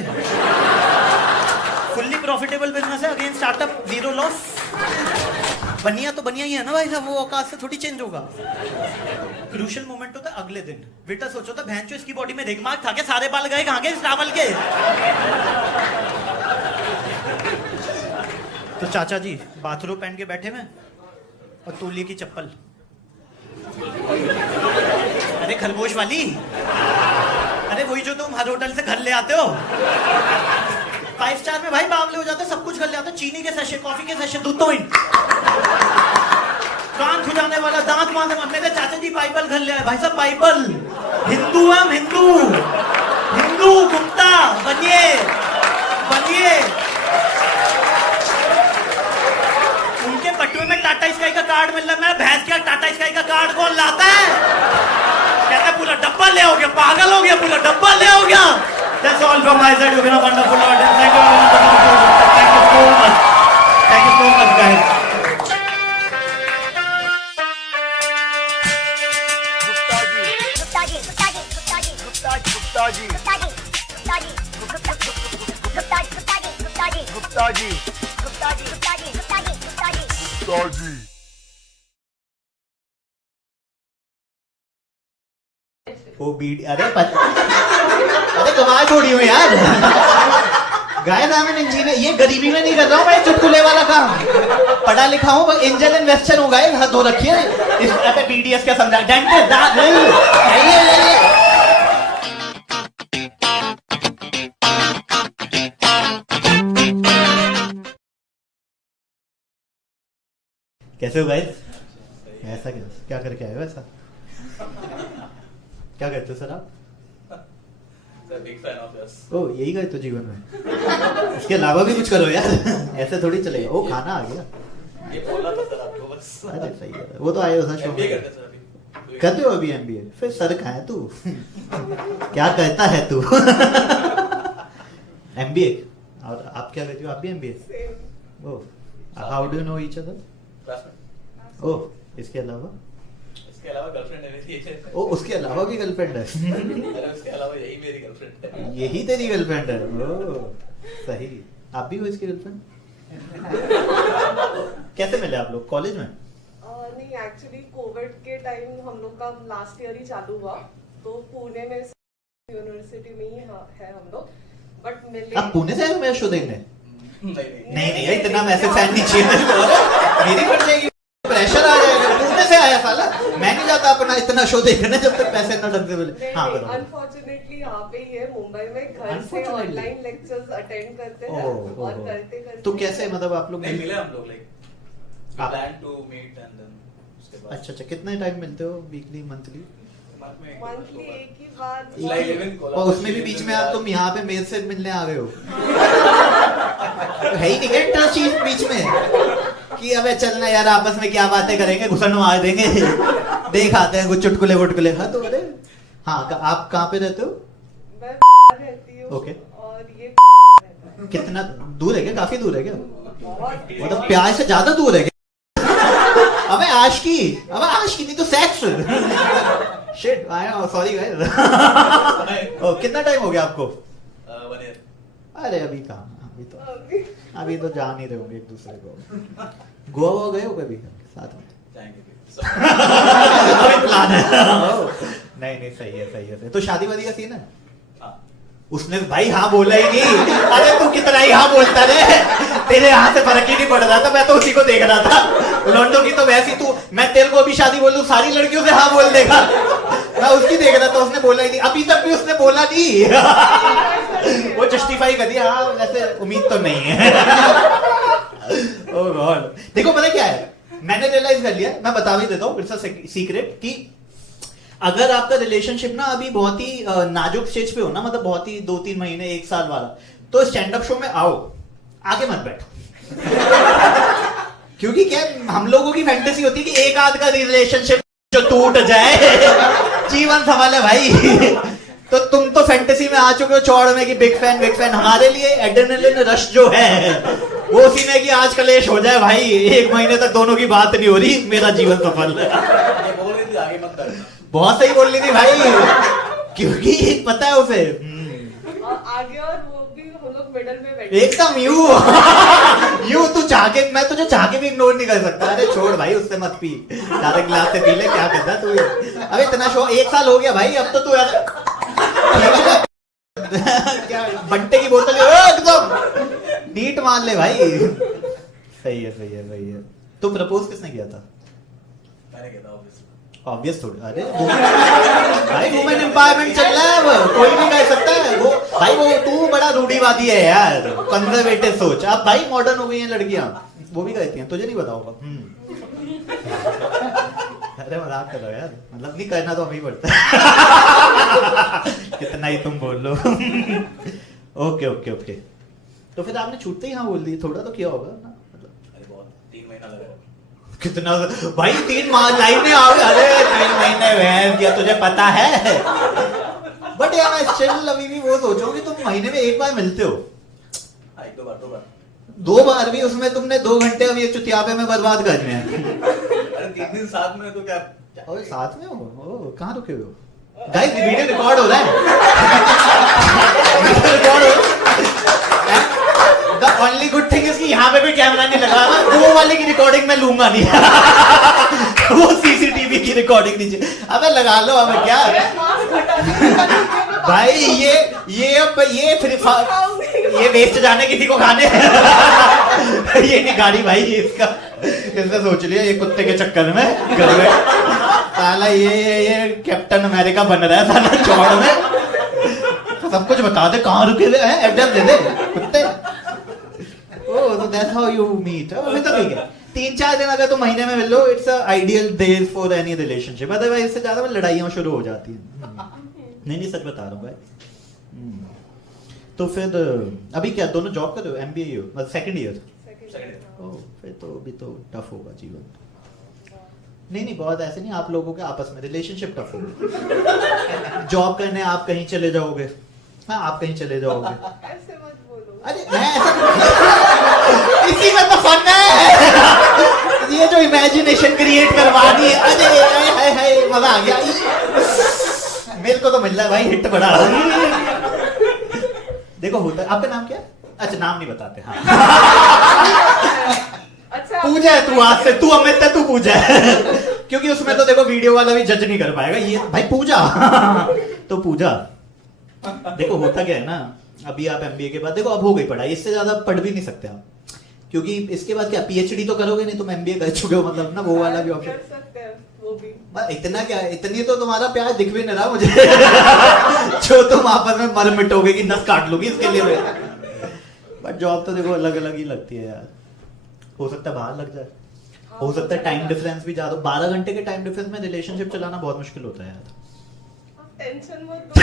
फुल्ली प्रॉफिटेबल बिजनेस है, अगेन स्टार्टअप, जीरो लॉस। बनिया तो बनिया ही है ना भाई साहब, वो औकात से थोड़ी चेंज होगा। क्रूशियल मोमेंट होता है अगले दिन, बेटा सोचो था भैंचो इसकी बॉडी में दिमाग था के सारे बाल गए कहां के इस टावल के। तो चाचा जी बाथरूम पहन के बैठे में और तौलिए की चप्पल, अरे खरगोश वाली, अरे वही जो तुम हर होटल से घर ले आते हो। 5 स्टार में भाई बावले हो जाते, सब कुछ कर ले आते, चीनी के सैशे, कॉफी के सैशे, दूध तो कान खुजाने वाला, दांत मारने वाला। मेरे चाचा जी बाइबल घर ले आए भाई साहब, बाइबल। हिंदू हम हिंदू, हिंदू गुप्ता बनिए बनिए। कार्ड मिल रहा है, मैं भैंस के टाटा स्काई का कार्ड कौन लाता है? कहते पूरा डब्बा ले हो गया, पागल हो गया, पूरा डब्बा ले हो गया। That's all from my side. You've been a wonderful audience. Thank you so much. Thank you so much, guys. वो बीट अरे कमाल छोड़ी हूँ यार। Guys I am an engineer, ये गरीबी में नहीं कर रहा हूँ मैं चुटकुले वाला काम, पढ़ा लिखा हूँ, एंजल इन्वेस्टर हूँ गाइस। हाथ धो रखिए इस पे बीटीएस क्या समझा डेंटिस्ट कैसे हो गाइस? ऐसा क्या करके आए हो ऐसा? क्या करते हो सर आप? Big fan of yes. ओ यही करते हो जीवन में? इसके अलावा भी कुछ करो यार, ऐसे थोड़ी चलेगा। ओ खाना आ गया, ये बोलना था सर आपको बस। अरे सही है, वो तो आए हो सर। एमबीए करते हैं सर अभी। करते हो अभी एमबीए? फिर सर कहाँ है तू? क्या करता है तू? एमबीए। और आप क्या करते हो? आप भी MBA? Oh, how do you know each other? Classmate. Oh, इसके अलावा गर्लफ्रेंड है मेरी। ओ उसके अलावा भी गर्लफ्रेंड है? अरे उसके अलावा यही मेरी गर्लफ्रेंड है। यही तेरी गर्लफ्रेंड है? ओ सही। आप भी हो इसकी गर्लफ्रेंड? कैसे मिले आप लोग? कॉलेज में? नहीं, एक्चुअली कोविड के टाइम हम लोग का लास्ट ईयर ही चालू हुआ, तो पुणे में यूनिवर्सिटी में ही है हम लोग, बट मिले। आप पुणे से आए हो मेरा शो देखने? नहीं इतना मैसेज सेंड नहीं चाहिए मेरी फट जाएगी, प्रेशर आ जाएगा। पुणे से आया साला, मैं नहीं जाता अपना इतना शो देखने जब तक पैसे ना ढंग से मिले। हाँ बताओ। अनफॉर्चुनेटली यहाँ पे ही है मुंबई में, घर से ऑनलाइन लेक्चर्स अटेंड करते हैं और करते करते। तो कैसे मतलब आप लोग नहीं मिले हम लोग, लाइक आप- plan to meet and then उसके बाद। अच्छा, कितने टाइम मिलते हो? Weekly, monthly? मंथली एक ही बार। Like even कोलकाता और उसमें भी बीच में आप तुम यहाँ पे मेरे से मिलने आ गए हो। है ही नहीं क्या इंटरेस्ट चीज बीच में कि अबे चलना यार, आपस में क्या बातें करेंगे, घुसन मार देंगे, देख आते हैं कुछ चुटकुले वुटकुले। हाँ तो अरे हाँ, आप कहाँ पे रहते हो? मैं रहती हूँ। Okay. और ये कितना दूर है क्या? काफी दूर है क्या? बहुत मतलब प्यार से ज्यादा दूर है क्या? अबे आशिकी नहीं तो sex. Shit, I am sorry guys. ओ कितना टाइम हो गया आपको? 1 year। अरे अभी कहाँ, अभी तो जान ही रहे होंगे एक दूसरे को। गोवा गए हो कभी साथ में? जाएंगे। प्लान है। नहीं सही है। तो शादी वादी का सीन है? हाँ। उसने भाई हाँ बोला ही नहीं। अरे तू कितना ही हाँ बोलता रे, तेरे यहाँ से फर्क ही नहीं पड़ रहा था, मैं तो उसी को देख रहा था। लॉन्डो की तो वैसी तू, मैं तेरे को अभी शादी बोल दूं सारी लड़कियों से हाँ बोल देगा, मैं उसकी देख रहा था, उसने बोला ही नहीं, अभी तक भी उसने बोला नहीं। वो जस्टिफाई कर दिया, हाँ वैसे उम्मीद तो नहीं है। ओह गॉड। देखो पता क्या है, मैंने रियलाइज कर लिया, मैं बता भी देता हूँ, इट्स अ सीक्रेट, कि अगर आपका रिलेशनशिप ना अभी बहुत ही नाजुक स्टेज पे हो ना, मतलब बहुत ही 2-3 महीने 1 साल वाला, तो स्टैंड अप शो में आओ, आगे मत बैठो। क्योंकि क्या हम लोगों की फैंटेसी होती है कि एक आध का रिलेशनशिप जो टूट जाए जीवन संभाले भाई। तो तुम तो फैंटेसी में आ चुके हो चौड़ में कि बिग फैन। हमारे लिए एड्रेनलिन रश जो है वो उसी में कि आज कलेश हो जाए भाई, 1 महीने तक दोनों की बात नहीं हो रही, मेरा जीवन सफल। ये बोल रही थी आगे मत करना। बहुत सही बोल रही थी भाई, क्योंकि पता है उसे आगे, और वो भी हम लोग मिडल में बैठे एकदम यू तू चाह के, मैं तुझे चाह के भी इग्नोर नहीं कर सकता। अरे छोड़ भाई, उससे मत पी, ज्यादा गिलास से पी ले, क्या करता तू? अबे इतना शो 1 साल हो गया भाई, अब तो तू क्या बंटे की बोतल एकदम नीट मान ले भाई। सही है। तो प्रपोज किसने किया था? मैंने किया था ऑब्वियसली। ऑब्वियस थोड़ी, अरे भाई वुमेन एम्पावरमेंट चल रहा है, वो कोई भी कह सकता है। वो भाई वो तू बड़ा रूढ़िवादी है यार, कंजर्वेटिव सोच। अब भाई मॉडर्न हो गई हैं लड़कियां, वो भी कहती हैं, तुझे नहीं बताऊंगा। अरे मजाक कर रहा यार, मतलब नहीं करना तो हमें ही पड़ता है। कितना ही तुम बोल लो। ओके। तो फिर आपने छूटते ही हाँ बोल दी, थोड़ा तो किया होगा ना मतलब? अरे बहुत 3 महीना लगा। कितना भाई 3 लाइनें आ गई, अरे 3 महीने बहस किया, तुझे पता है। बट यार मैं स्टिल अभी भी वो सोचूं कि तुम महीने में 1 बार मिलते हो, हाँ, 2 बार 2 बार भी उसमें तुमने 2 घंटे अभी एक चुतियापे में बर्बाद करने हैं। अरे 3 दिन साथ में तो क्या और साथ में हो? ओ, कहाँ रुके हुए हो? गाइस वीडियो रिकॉर्ड हो रहा है। वीडियो रिकॉर्ड हो रहा है। The only good thing is कि यहाँ पे कोई कैमरा नहीं लगा हुआ, वो वाले की रिकॉर्डिंग मैं लूंगा नहीं। वो सीसीटीवी की रिकॉर्डिंग दीजिए। अबे लगा लो, अब क्या मास्क हटा दीजिए। भाई, ये वेस्ट जाने किसी को खाने। ये नहीं गाड़ी भाई, ये इसका सोच लिया, ये कुत्ते के चक्कर में घर में साला ये कैप्टन अमेरिका बन रहा है साला चौड़ में। सब कुछ बता दे, कहाँ रुके हुए हैं, एड्रेस दे दे कुत्ते। ओह, so that's how you meet। फिर तो ठीक है, 3-4 दिन अगर तुम महीने में मिल लो, it's ideal days for any relationship. Otherwise इससे ज्यादा में लड़ाइयाँ शुरू हो जाती हैं। नहीं सच बता रहा हूँ भाई। तो फिर अभी क्या दोनों जॉब कर रहे हो, एमबीए हो, मतलब सेकंड ईयर? ओह, फिर तो अभी तो टफ होगा जीवन। नहीं बहुत ऐसे नहीं, आप लोगों के आपस में रिलेशनशिप टफ होगा। जॉब करने आप कहीं चले जाओगे, हाँ आप कहीं चले जाओगे। ऐसे मत बोलो। अरे मैं ऐसा इसी में तो फन है। ये जो इमेजिनेशन क्रिएट करवानी है, अरे हाय मजा आ गया। मेरे को तो मिल रहा है भाई, हिट बड़ा। देखो होता है। आपका नाम क्या है? अच्छा, नाम नहीं बताते। हाँ। अच्छा, पूजा है तू, आज से तू अमित है, तू पूजा है। क्योंकि उसमें तो देखो वीडियो वाला भी जज नहीं कर पाएगा, ये भाई पूजा। तो पूजा देखो होता क्या है ना, अभी आप एमबीए के बाद देखो अब हो गई पढ़ाई, इससे ज्यादा पढ़ भी नहीं सकते आप, क्योंकि इसके बाद क्या पीएचडी तो करोगे नहीं, तुम एमबीए कर चुके हो, मतलब ना वो वाला भी ऑप्शन कर सकते हैं वो भी। इतना क्या, इतनी तो तुम्हारा प्यार दिख भी नहीं रहा मुझे। जो तुम आपस में मर मिटोगे कि नस काट लोगी इसके लिए। बट जॉब तो देखो अलग अलग ही लगती है यार। हो सकता है बाहर लग जाए, हो सकता है टाइम डिफरेंस भी ज्यादा। 12 घंटे के टाइम डिफरेंस में रिलेशनशिप चलाना बहुत मुश्किल होता है यार। टेंशन मत लो।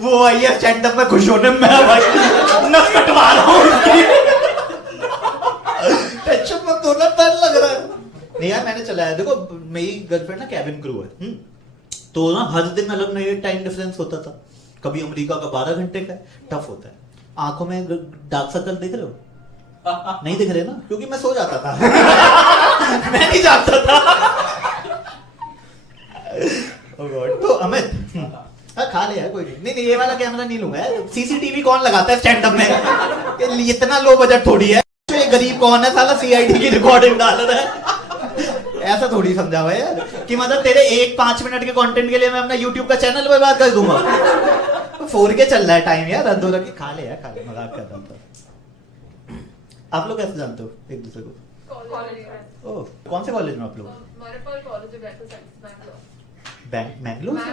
वो आई है स्टैंड अप में खुश होने में, भाई नस कटवा रहा हूं उसकी। टेंशन मत लो ना, डर लग रहा है। नहीं यार मैंने चलाया, देखो मेरी गर्लफ्रेंड ना कैबिन क्रू है, तो ना हर दिन अलग नए टाइम डिफरेंस होता था। कभी अमेरिका का 12 घंटे का, टफ होता है। आंखों में डार्क सर्कल दिख रहे हो? नहीं दिख रहे ना, क्योंकि मैं सो जाता था। मैं नहीं जागता था। oh God, तो अमित खा ले यार, कोई नहीं ये वाला कैमरा नहीं लूंगा यार। सीसीटीवी कौन लगाता है स्टैंड अप में? इतना लो बजट थोड़ी है। ये गरीब कौन है साला सीआईडी की रिकॉर्डिंग डाल रहा है? ऐसा थोड़ी समझा हुआ यार कि मतलब तेरे 1-5 मिनट के कंटेंट के लिए मैं अपना यूट्यूब का चैनल बर्बाद कर दूंगा। 4K चल रहा है टाइम यार, अंदर रख के खा ले यार, खा ले, मजाक कर रहा था। आप लोग कैसे जानते हो एक दूसरे को? कॉलेज। ओह, कौन से कॉलेज में आप लोग? हमारे पर कॉलेज है बैचलर साइंस बैंगलोर। मैंगलोर से?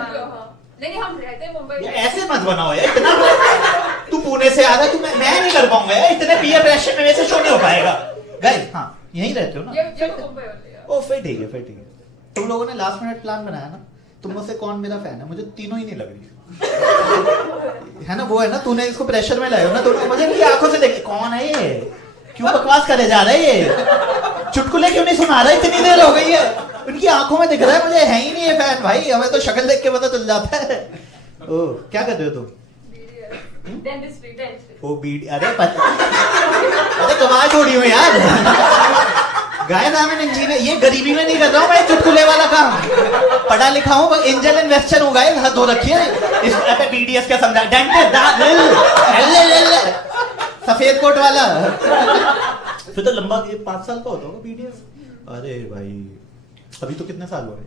नहीं हम रहते हैं मुंबई यार में। ऐसे मत बनाओ यार, इतना तू पुणे से आ रहा है, तू मैं नहीं कर पाऊंगा यार, इतने पीयर प्रेशर में वैसे शो नहीं हो पाएगा। गाइस हाँ यहीं रहते हो ना? ये मुंबई वाले यार। ओ फिर ठीक है। तुम लोगों ने लास्ट मिनट प्लान बनाया ना, तुम मुझसे कौन मेरा फैन है? मुझे तीनों ही नहीं लग रही है ना। वो है ना, तूने इसको प्रेशर में लाया ना, तो मुझे इनकी आंखों से देखी कौन है ये, क्यों बकवास करे जा रहा है ये, चुटकुले क्यों नहीं सुना रहा, इतनी देर हो गई है। उनकी आंखों में दिख रहा है मुझे, है ही नहीं ये फैन भाई, हमें तो शक्ल देख के पता चल जाता है। ओ क्या कर रहे हो तुम? डेंटिस्ट्री। ओ बीडी, अरे कमाल छोड़ी हूँ यार। गाय नाम है इंजीनियर, ये गरीबी में नहीं कर रहा हूँ मैं चुटकुले वाला काम, पढ़ा लिखा हूँ, एंजल इन्वेस्टर हूँ गाइस, हाथ धो रखिए। इस बीडीएस क्या समझा, डेंटिस्ट सफेद कोट वाला। फिर तो लंबा 5 साल का होता होगा बीडीएस। अरे भाई अभी तो कितने साल हुए?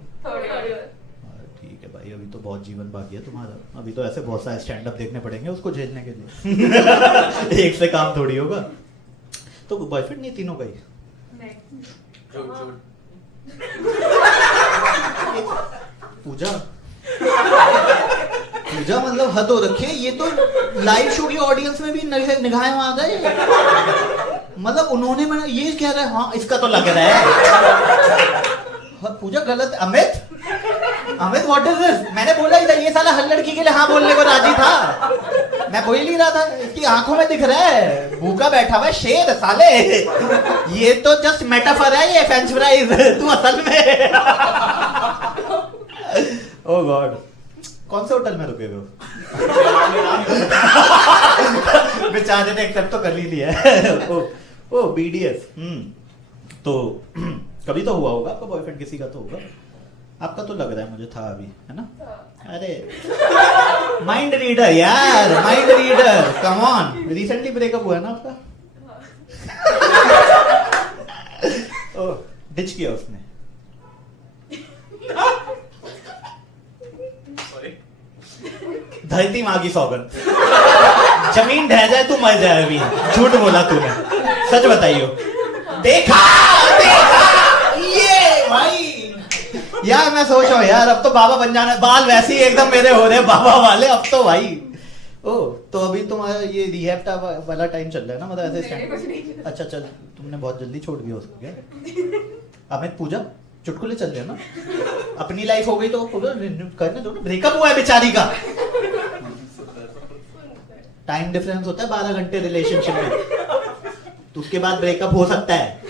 ठीक है भाई, अभी तो बहुत जीवन बाकी है तुम्हारा, अभी तो ऐसे बहुत सारे स्टैंड अप देखने पड़ेंगे उसको झेलने के लिए। एक से काम थोड़ी होगा। तो बॉयफ्रेंड नहीं तीनों का ही? पूजा मतलब हद हो रखी है, ये तो लाइव शो की ऑडियंस में भी निगाहें मार रहा है। मतलब उन्होंने मैंने ये कह रहा है, हाँ इसका तो लग रहा है। पूजा गलत। Amit what is this? मैंने बोला ही था ये साला हर लड़की के लिए हाँ बोलने को राजी था। मैं बोल ही नहीं रहा था, इसकी आंखों में दिख रहा है भूखा बैठा हुआ है शेर साले। ये तो जस्ट मेटाफर है, ये फ्रेंच फ्राइज, तू असल में। ओह गॉड, कौन से होटल में रुके हुए हो? बेचारे ने एक्सेप्ट तो कर ही लिया है। ओ BDS। तो कभी तो हुआ होगा आपका बॉयफ्रेंड, किसी का तो होगा। आपका तो लग रहा है मुझे था अभी, है ना? अरे माइंड रीडर यार, mind reader, come on. Recently breakup हुआ है ना आपका? ओ डिच किया उसने। धरती माँ की सौगंध, जमीन ढह जाए तू मर जाए। अभी झूठ बोला तूने, सच बताइयो। देखा ये भाई यार, मैं सोच रहा हूँ यार अब तो बाबा बन जाना है। बाल वैसे ही एकदम मेरे हो रहे बाबा वाले अब तो भाई। ओ तो अभी तुम्हारा ये रिहैब वाला टाइम चल रहा है ना, मतलब ऐसे अच्छा चल, तुमने बहुत जल्दी छोड़ दिया उसको क्या? अमित पूजा चुटकुले चल रहे हैं ना, अपनी लाइफ हो गई तो करने दो ना। ब्रेकअप हुआ है बेचारी का, टाइम डिफरेंस होता है 12 घंटे रिलेशनशिप में, तो उसके बाद ब्रेकअप हो सकता है।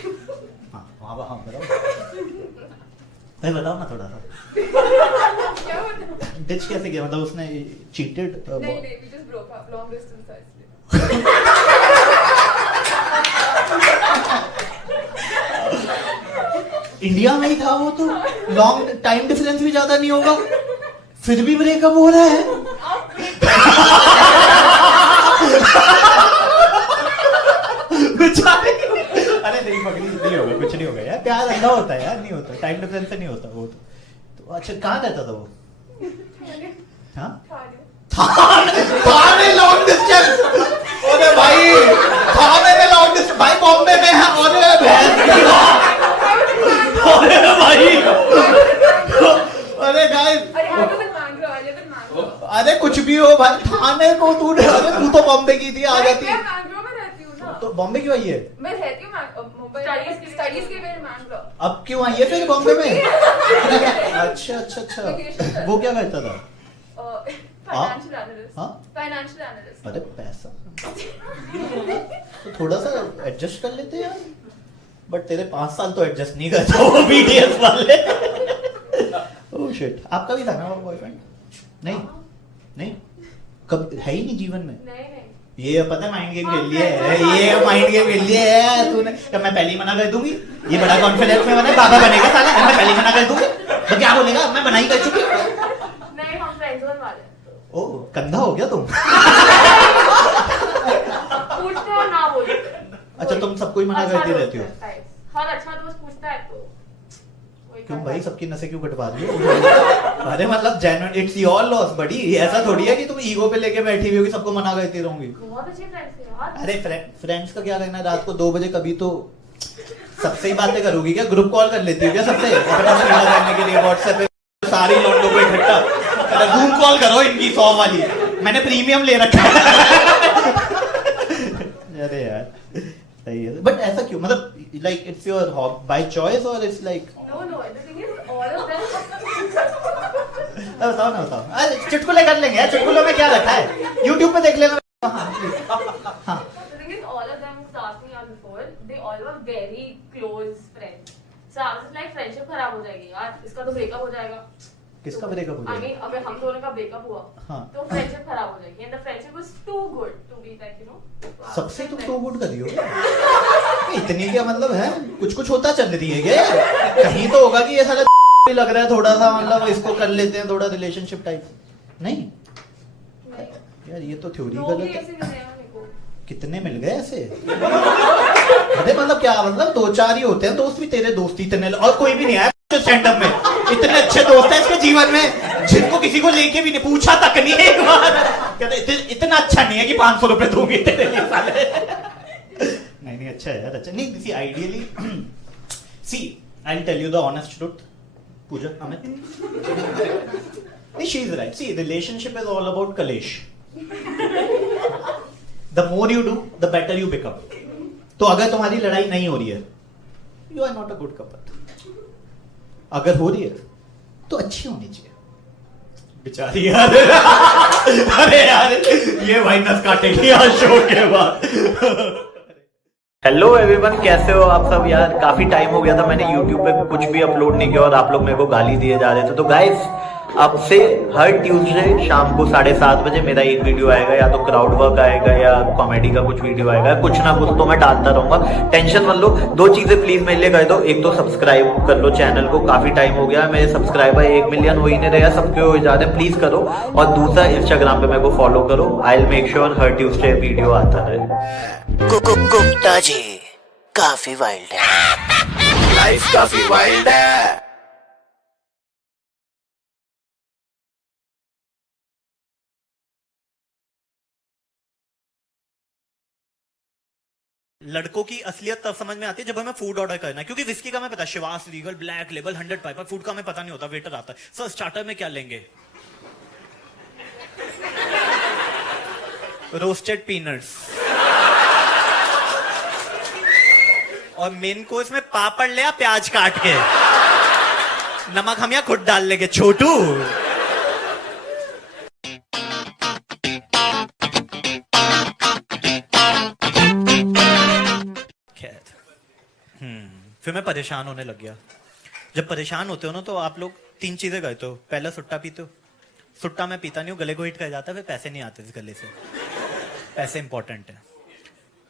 हाँ बताओ ना थोड़ा सा। क्या बताऊं? डिच कैसे किया, मतलब उसने चीटेड? नहीं, we just broke up, long distance था इसलिए। इंडिया में ही था वो तो, लॉन्ग टाइम डिफरेंस भी ज्यादा नहीं होगा, फिर भी ब्रेकअप हो रहा है। बेचारे। अरे नहीं पकड़ी, नहीं होगा, कुछ नहीं होगा यार, प्यार अंधा होता है यार, नहीं होता, टाइम डिफरेंस से नहीं होता वो तो अच्छा कहाँ रहता था वो? हाँ थाने लॉन्ग डिस्टेंस। अरे भाई थाने में लॉन्ग डिस्टेंस, भाई बॉम्बे में है। अरे अरे भाई, अरे गाइस, अरे कुछ भी हो भाई, थाने को तू, अरे तू तो बॉम्बे की थी, आ जाती। मैंगलोर में रहती हूँ ना। तो बॉम्बे क्यों आई है? मैं रहती हूँ मुंबई, स्टडीज के लिए मैंगलोर। अब क्यों आई है फिर बॉम्बे में? अच्छा वो क्या करता था? Financial analyst. हाँ? Financial analyst. अरे पैसा तो थोड़ा सा एडजस्ट कर लेते यार, बट तेरे 5 साल तो एडजस्ट नहीं करता वो BDS वाले। ओह शिट, आपका भी था ना बॉयफ्रेंड? नहीं कब है ही नहीं जीवन में। नहीं ये पता है माइंड गेम खेल लिया है, ये माइंड गेम खेल लिया है तूने। क्या मैं पहले ही मना कर दूंगी? ये बड़ा कॉन्फिडेंस में बना बाबा बनेगा साला, मैं पहले ही मना कर दूंगी तो क्या बोलेगा? मैं मना ही कर चुकी। नहीं, हम फ्रेंड्स बनवा रहे। ओ कंधा हो गया तुम। पूछते हो ना बोलते। अच्छा तुम सबको ही मना करती रहती हो? हर अच्छा दोस्त पूछता है तो क्यों भाई, सबकी नसें क्यों कटवा रही हो? अरे मतलब जेन्युइन, इट्स योर लॉस बड़ी, ऐसा थोड़ी है कि तुम ईगो पे लेके बैठी हुई हो कि सबको मना करती रहूंगी। बहुत अच्छे फ्रेंड्स हैं यार। अरे फ्रेंड्स का क्या करना है, रात को 2 बजे कभी तो सबसे ही बातें करोगी क्या? ग्रुप कॉल कर लेती हो क्या सबसे अपना सीधा करने के लिए? व्हाट्सएप पे सारी लौंडों को इकट्ठा, अरे जूम कॉल करो इनकी 100 वाली, मैंने प्रीमियम ले रखा है। अरे यार सही है, बट ऐसा क्यों, मतलब like it's your by choice और it's like? No, the thing is all of them। बताओ ना बताओ। अरे चुटकुले कर लेंगे यार, चुटकुलों में क्या रखा है, YouTube पे देख लेना। हाँ The thing is all of them who asked me out before, they all were very close friends. So I was like friendship खराब हो जाएगी यार, इसका तो ब्रेकअप हो जाएगा। किसका ब्रेकअप हो I जाएगा? mean अगर हम दोनों का ब्रेकअप हुआ हाँ। तो फ्रेंडशिप खराब हो जाएगी and the friendship was too good to be like सबसे तुम तो गुड करी हो इतनी, क्या मतलब है, कुछ होता चल रही है क्या? कहीं तो होगा कि ये साला लग रहा है थोड़ा सा, मतलब इसको कर लेते हैं थोड़ा रिलेशनशिप टाइप। नहीं यार ये तो थ्योरी गलत है। कितने मिल गए ऐसे? अरे मतलब क्या, मतलब 2-4 ही होते हैं दोस्त, भी तेरे दोस्त इतने और कोई भी नहीं आया स्टैंड अप में। इतने अच्छे दोस्त हैं इसके जीवन में जिनको किसी को लेके भी नहीं पूछा तक नहीं है एक बार। कहते इतना अच्छा नहीं है कि 500 रुपए दूंगी तेरे लिए साले। नहीं अच्छा है यार, अच्छा नहीं। See ideally see I will tell you the honest truth Pooja Amit, she is right. See relationship is all about kalesh. The more you do the better you become. तो अगर तुम्हारी लड़ाई नहीं हो रही है, you are not a good couple. अगर हो रही है तो अच्छी होनी चाहिए, बेचारी यार अरे यार ये भाई नस काटेगी यार शो के बाद। हेलो एवरीवन, कैसे हो आप सब यार। काफी टाइम हो गया था, मैंने YouTube पे कुछ भी अपलोड नहीं किया और आप लोग मेरे को गाली दिए जा रहे थे। तो गाइस, अब से हर ट्यूसडे शाम को 7:30 बजे मेरा एक वीडियो आएगा, या तो क्राउड वर्क आएगा या कॉमेडी का कुछ वीडियो आएगा, कुछ ना कुछ तो मैं डालता रहूंगा। टेंशन मत लो। 2 चीजें प्लीज मेरे लिए कर दो। एक तो सब्सक्राइब कर लो चैनल को, काफी टाइम हो गया, मेरे सब्सक्राइबर 1 मिलियन हो ही नहीं रहा, सबके हो जा रहे, प्लीज करो। और दूसरा, इंस्टाग्राम पे मेरे को फॉलो करो। I will make sure her Tuesday video आता रहे। गुप्ता जी काफी वाइल्ड है, लाइफ काफी वाइल्ड है। लड़कों की असलियत तब समझ में आती है जब हमें फूड ऑर्डर करना है, क्योंकि विस्की का हमें पता है, Shivas, Regal, black label, 100 Piper. Food का हमें पता नहीं होता, वेटर आता है, सर स्टार्टर में क्या लेंगे? Roasted peanuts. और मेन कोर्स में पापड़ ले आ प्याज काट के, नमक हम यहाँ खुद डाल लेंगे छोटू। फिर मैं परेशान होने लग गया। जब परेशान होते हो ना तो आप लोग 3 चीजें करते हो। पहला, सुट्टा पीते हो। सुट्टा मैं पीता नहीं हूँ, गले को हिट कर जाता है, फिर पैसे नहीं आते इस गले से, पैसे इंपॉर्टेंट है।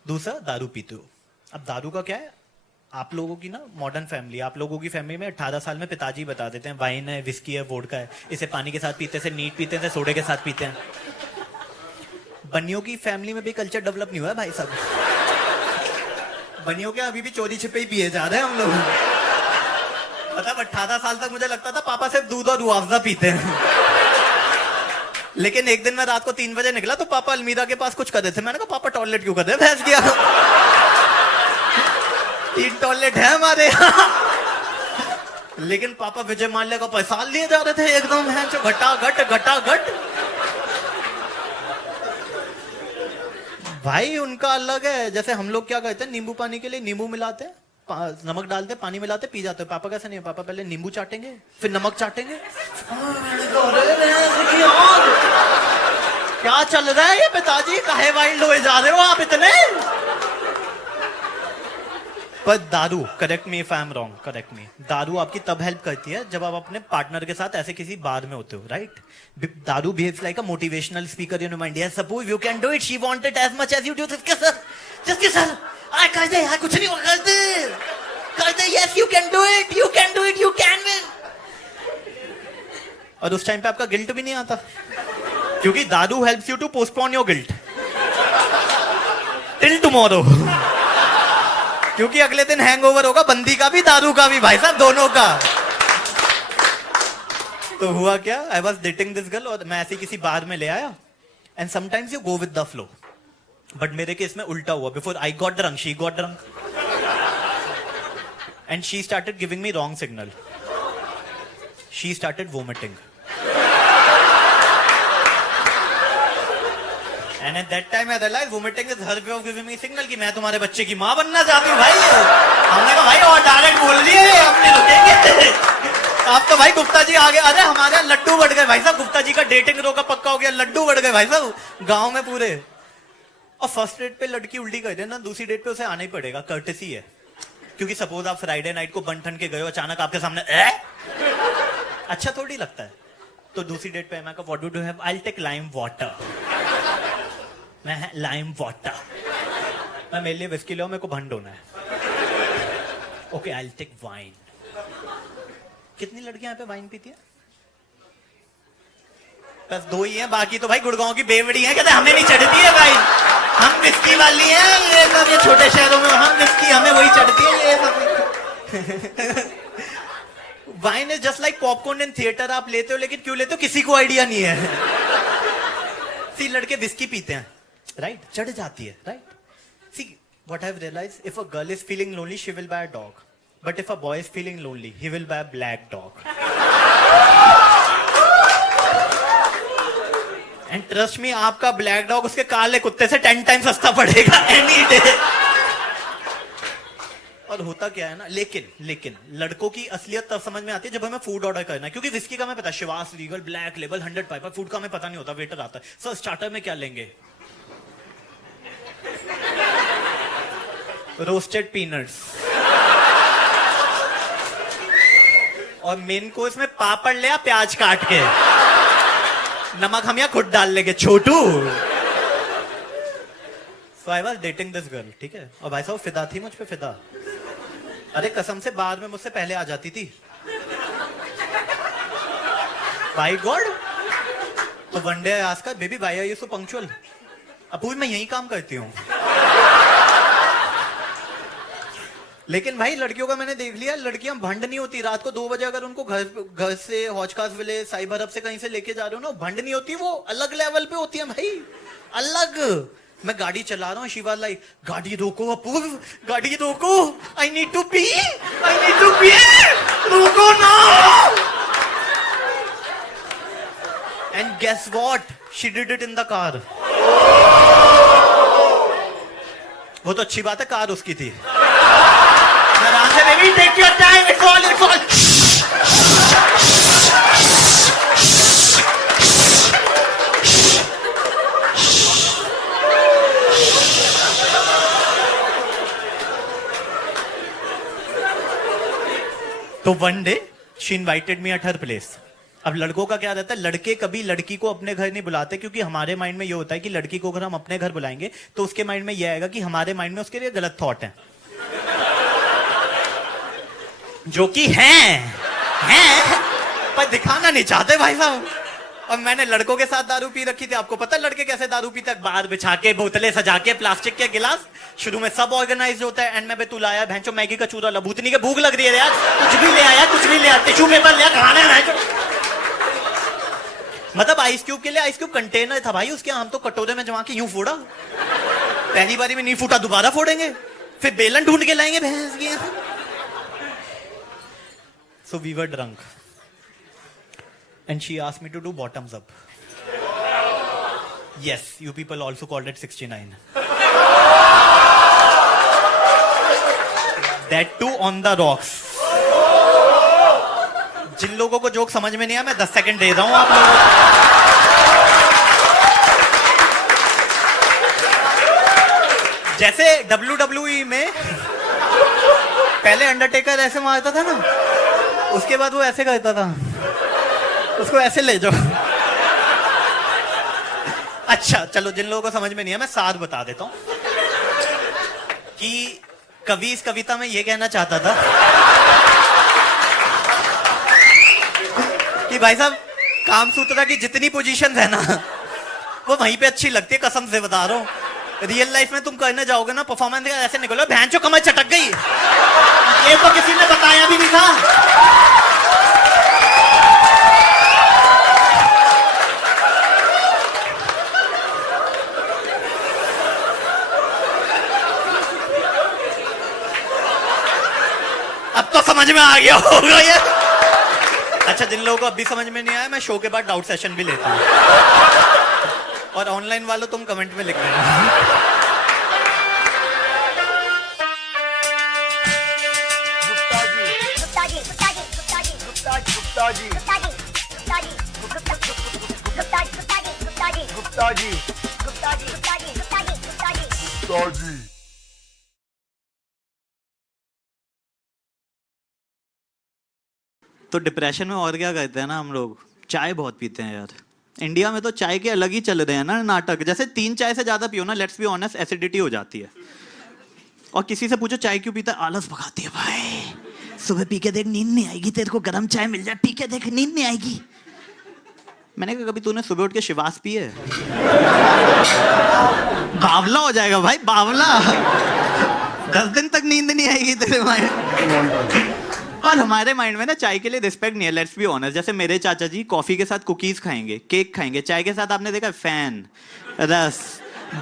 दूसरा, दारू पीते हो। अब दारू का क्या है, आप लोगों की ना मॉडर्न फैमिली, आप लोगों की फैमिली में 18 साल में पिताजी बता देते हैं वाइन है, विस्की है, वोडका है, इसे पानी के साथ पीते हैं, नीट पीते हैं, सोडे के साथ पीते हैं। बनियों की फैमिली में भी कल्चर डेवलप नहीं हुआ है भाई साहब। बनियों के अभी भी चोरी छिपे ही पिए जा रहे हैं हम लोग। मतलब 18 साल तक मुझे लगता था पापा सिर्फ दूध और रूह पीते हैं। लेकिन एक दिन मैं रात को 3 बजे निकला तो पापा अलमीरा के पास कुछ कर रहे थे। मैंने कहा पापा टॉयलेट क्यों कर रहे हैं? भैंस गया 3 टॉयलेट है हमारे यहाँ। लेकिन पापा विजय माल्या का पैसा लिए जा रहे थे एकदम है जो घटा-घट। भाई उनका अलग है। जैसे हम लोग क्या कहते हैं, नींबू पानी के लिए नींबू मिलाते हैं, नमक डालते हैं, पानी मिलाते, पी जाते हैं। पापा कैसे नहीं है, पापा पहले नींबू चाटेंगे, फिर नमक चाटेंगे। क्या चल रहा है ये पिताजी, काहे वाइल्ड हुए जा रहे हो आप इतने? पर दारू, correct me if I am wrong, correct मी, दारू आपकी तब हेल्प करती है जब आप अपने पार्टनर के साथ ऐसे किसी बार में होते हो, राइट? दारू behaves like a motivational speaker in mind. Yes, suppose you can do it, she wanted as much as you do. जिसके सर आई कर दे यार, कुछ नहीं होगा, कर दे, yes you can do it, you can do it, you can win. और उस टाइम पे आपका गिल्ट भी नहीं आता, क्योंकि दारू helps you to postpone your guilt till tomorrow. क्योंकि अगले दिन हैंगओवर होगा, बंदी का भी दारू का भी, भाई साहब दोनों का। तो हुआ क्या, I was dating this girl और मैं ऐसी किसी बार में ले आया। And sometimes you go with the flow, but मेरे केस में उल्टा हुआ। Before I got drunk, she got drunk and she started giving me wrong signal. She started vomiting and at that time I realized vomiting is her way of giving me signal कि मैं तुम्हारे बच्चे की माँ बनना चाहती हूँ भाई। हमने कहा भाई और डायरेक्ट बोल दिए, अपने रुकेंगे। आप तो भाई गुप्ता जी आगे, अरे हमारे लड्डू बढ़ गए भाई साहब। गुप्ता जी का डेटिंग रोका पक्का हो गया, लड्डू बढ़ गए भाई साहब गांव में पूरे। और फर्स्ट डेट पे लड़की उल्टी कर दे ना, दूसरी डेट पे उसे आना ही पड़ेगा, कर्टेसी है। क्योंकि सपोज आप फ्राइडे नाइट को बन ठन के गए हो, अचानक आपके सामने अच्छा थोड़ी लगता है। तो दूसरी डेट पे मैं कहा what do you have? I will take lime water. मैं लाइम वाटर, मैं मेरे लिए विस्की लो, मेरे को भंड होना है। Okay I will take wine. कितनी लड़कियां यहाँ पे वाइन पीती हैं? बस 2 ही हैं, बाकी तो भाई गुड़गांव की बेवड़ी हैं, कहते हमें नहीं चढ़ती है वाइन, हम विस्की वाली हैं। ये सब ये छोटे शहरों में हम विस्की, हमें वही चढ़ती है ये सब। Wine is just like popcorn in theatre. आप लेते हो, लेकिन क्यों लेते हो किसी को आइडिया नहीं है। सी लड़के विस्की पीते हैं, राइट? चढ़ जाती है, right? See what I've realized, if a girl is feeling lonely, she will buy a dog. But if a boy is feeling lonely, he will buy a black dog. And trust me, आपका ब्लैक डॉग उसके काले कुत्ते से 10 टाइम सस्ता पड़ेगा any day. और होता क्या है ना, लेकिन लड़कों की असलियत तब समझ में आती है जब हमें फूड ऑर्डर करना है, क्योंकि विस्की का हमें पता है, Shivas Regal, black label, 100 Piper, food का हमें पता नहीं होता, वेटर आता है, सर स्टार्टर में क्या लेंगे, रोस्टेड पीनट्स, और मेन कोर्स में पापड़ ले, प्याज काट के, नमक हम यहाँ खुद डाल लेंगे छोटू। So I was dating this girl, ठीक है, और भाई साहब फिदा थी मुझ पे, फिदा, अरे कसम से बाद में मुझसे पहले आ जाती थी, भाई गॉड। तो वन डे आज का बेबी भाई आर यू सो पंक्चुअल, अपूर्व मैं यही काम करती हूँ। लेकिन भाई लड़कियों का मैंने देख लिया, लड़कियां भंड नहीं होती, रात को 2 बजे अगर उनको घर से हौजखास विलेज साइबर हब से कहीं से लेके जा रहे हो ना, भंड नहीं होती, वो अलग लेवल पे होती है भाई, अलग। मैं गाड़ी चला रहा हूँ, शिवा लाइक गाड़ी रोको अपूर्व, गाड़ी रोको, आई नीड टू पी, रोको ना। And guess what, she did it in the car. वो तो अच्छी बात है, कार उसकी थी। आराम से baby, take your time, it's all. तो one day she invited me at her place. अब लड़कों का क्या रहता है, लड़के कभी लड़की को अपने घर नहीं बुलाते, क्योंकि हमारे माइंड में ये होता है कि लड़की को अगर हम अपने घर बुलाएंगे तो उसके माइंड में ये आएगा कि हमारे माइंड में उसके लिए गलत थॉट है, जो कि हैं पर दिखाना नहीं चाहते भाई साहब। और मैंने लड़कों के साथ दारू पी रखी थी, आपको पता है लड़के कैसे दारू पीते, बाहर बिछा के, बोतलें सजा के, प्लास्टिक के गिलास, शुरू में सब ऑर्गेनाइज होता है, एंड में बेतुल आया भैंचो मैगी का चूरा, लबूतनी के भूख लग रही है यार, कुछ भी ले आया, टिश्यू पेपर ले आया, खाना है। मतलब आइस क्यूब के लिए आइस क्यूब कंटेनर था भाई उसके, हम तो कटोरे में जमा के यूं फोड़ा, पहली बारी में नहीं फूटा, दोबारा फोड़ेंगे, फिर बेलन ढूंढ के लाएंगे भैंस की। So we were drunk, and she asked me to do bottoms up. Yes, you people also called it 69. That too on the rocks. जिन लोगों को जोक समझ में नहीं आया, मैं 10 सेकंड दे रहा हूं आप लोगों को। जैसे WWE में पहले अंडरटेकर ऐसे मारता था ना, उसके बाद वो ऐसे करता था, उसको ऐसे ले जाओ। अच्छा चलो, जिन लोगों को समझ में नहीं है मैं साथ बता देता हूं कि कवि इस कविता में ये कहना चाहता था कि भाई साहब कामसूत्रा की जितनी पोजीशंस है ना, वो वहीं पे अच्छी लगती है, कसम से बता रहा हूं। रियल लाइफ में तुम करने जाओगे ना परफॉर्मेंस, ऐसे निकलो भैंचो कमर चटक गई, ये तो किसी ने बताया भी नहीं था। अब तो समझ में आ गया होगा ये। अच्छा, जिन लोगों को अभी समझ में नहीं आया, मैं शो के बाद डाउट सेशन भी लेता हूँ, और ऑनलाइन वालों तुम कमेंट में लिख देना। तो डिप्रेशन में और क्या करते हैं ना हम लोग, चाय बहुत पीते हैं यार। इंडिया में तो चाय के अलग ही चल रहे हैं ना नाटक, जैसे 3 चाय से ज्यादा पियो ना, लेट्स बी ऑनेस्ट, एसिडिटी हो जाती है। और किसी से पूछो चाय क्यों पीता है, आलस भगाती है भाई, सुबह पी के देख नींद नहीं आएगी, तेरे को गर्म चाय मिल जाए पी के देख नींद नहीं आएगी। मैंने कहा कभी तूने सुबह उठ के शिवास पी है? बावला हो जाएगा भाई, बावला, 10 दिन तक नींद नहीं आएगी तेरे माइंड। और हमारे माइंड में ना चाय के लिए रिस्पेक्ट नहीं है, लेट्स बी ऑनेस्ट। जैसे मेरे चाचा जी कॉफी के साथ कुकीज खाएंगे, केक खाएंगे, चाय के साथ आपने देखा फैन, रस,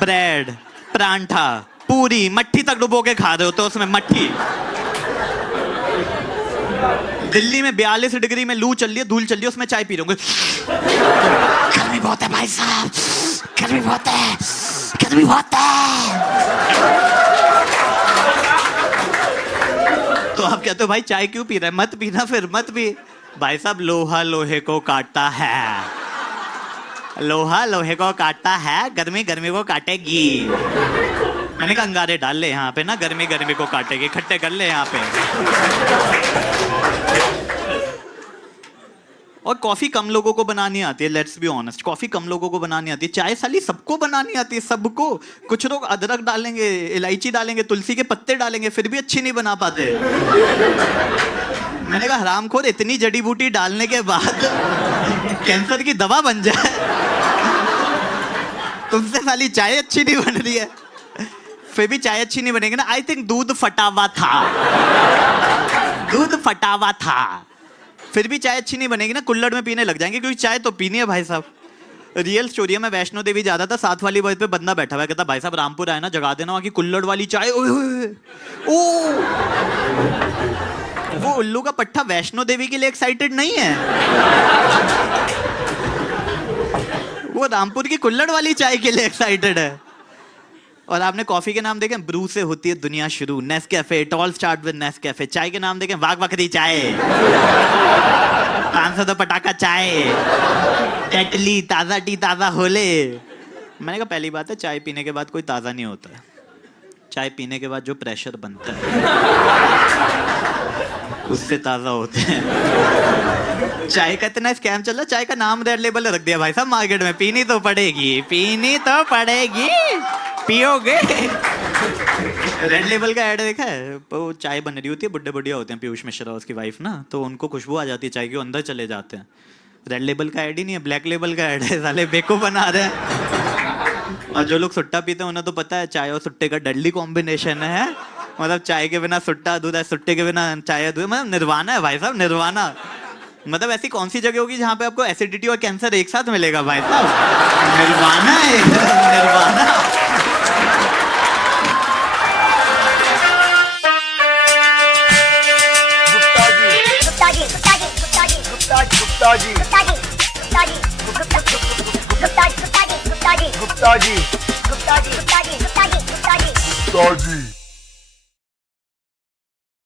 ब्रेड, परांठा, पूरी, मट्ठी तक डुबो के खा रहे होते उसमें, मट्ठी। दिल्ली में 42 डिग्री में लू चल रही है, धूल चल रही है, उसमें चाय पी रहे होंगे। गर्मी बहुत है भाई साहब, गर्मी बहुत है, गर्मी बहुत है। तो आप कहते हो भाई चाय क्यों पी रहा है, मत पीना, फिर मत पी। भाई साहब लोहा लोहे को काटता है, लोहा लोहे को काटता है, गर्मी गर्मी को काटेगी। मैंने कहा अंगारे डाल ले यहाँ पे ना, गर्मी गर्मी को काटेगी, इकट्ठे कर ले यहाँ पे। और कॉफी कम लोगों को बनानी आती है, लेट्स बी ऑनेस्ट, कॉफी कम लोगों को बनानी आती है। चाय साली सबको बनानी आती है, सबको। कुछ लोग अदरक डालेंगे, इलायची डालेंगे, तुलसी के पत्ते डालेंगे, फिर भी अच्छी नहीं बना पाते। मैंने कहा हरामखोर, इतनी जड़ी बूटी डालने के बाद कैंसर की दवा बन जाए, तुमसे साली चाय अच्छी नहीं बन रही है। फिर भी चाय अच्छी नहीं बनेगी ना। आई थिंक दूध फटा हुआ था, दूध फटा हुआ था। फिर भी चाय अच्छी नहीं बनेगी ना, कुल्हड़ में पीने लग जाएंगे, क्योंकि चाय तो पीनी है भाई साहब। रियल स्टोरी है, मैं वैष्णो देवी जा रहा था, साथ वाली बस पे बंदा बैठा हुआ, कहता भाई साहब रामपुर आए ना, जगा देना वहाँ की कुल्हड़ वाली चाय। ओ वो उल्लू का पट्टा वैष्णो देवी के लिए एक्साइटेड नहीं है, वो रामपुर की कुल्हड़ वाली चाय के लिए एक्साइटेड है। और आपने कॉफी के नाम देखे, ब्रू से होती है दुनिया शुरू, Nescafe, it all start with Nescafe. चाय के नाम देखें, वाघ बकरी चाय, 500 पटाखा चाय, टेटली, ताजा टी, ताजा होले। मैंने कहा पहली बात है, चाय पीने के बाद कोई ताजा नहीं होता है, चाय पीने के बाद जो प्रेशर बनता है उससे ताजा होते हैं। चाय का इतना स्कैम चल रहा, चाय का नाम रेड लेबल रख दिया भाई साहब मार्केट में, पीनी तो पड़ेगी, पीनी तो पड़ेगी, पियोगे। रेड लेबल का ऐड देखा है, वो चाय बन रही होती है, बुड्ढे बुढ़िया होते हैं, पीयूष मिश्रा उसकी वाइफ ना, तो उनको खुशबू आ जाती है चाय की, वो अंदर चले जाते हैं। रेड लेबल का ऐड ही नहीं है, ब्लैक लेबल का ऐड है, साले बेको बना रहे हैं। और जो लोग सुट्टा पीते हैं उन्हें तो पता है चाय और सुट्टे का डेडली कॉम्बिनेशन है, मतलब चाय के बिना सुट्टा अधूरा, सुट्टे के बिना चाय अधूरा, मतलब निर्वाणा है भाई साहब, निर्वाणा। मतलब ऐसी कौन सी जगह होगी जहाँ पे आपको एसिडिटी और कैंसर एक साथ मिलेगा भाई साहब, निर्वाणा है, निर्वाणा। गुप्ता जी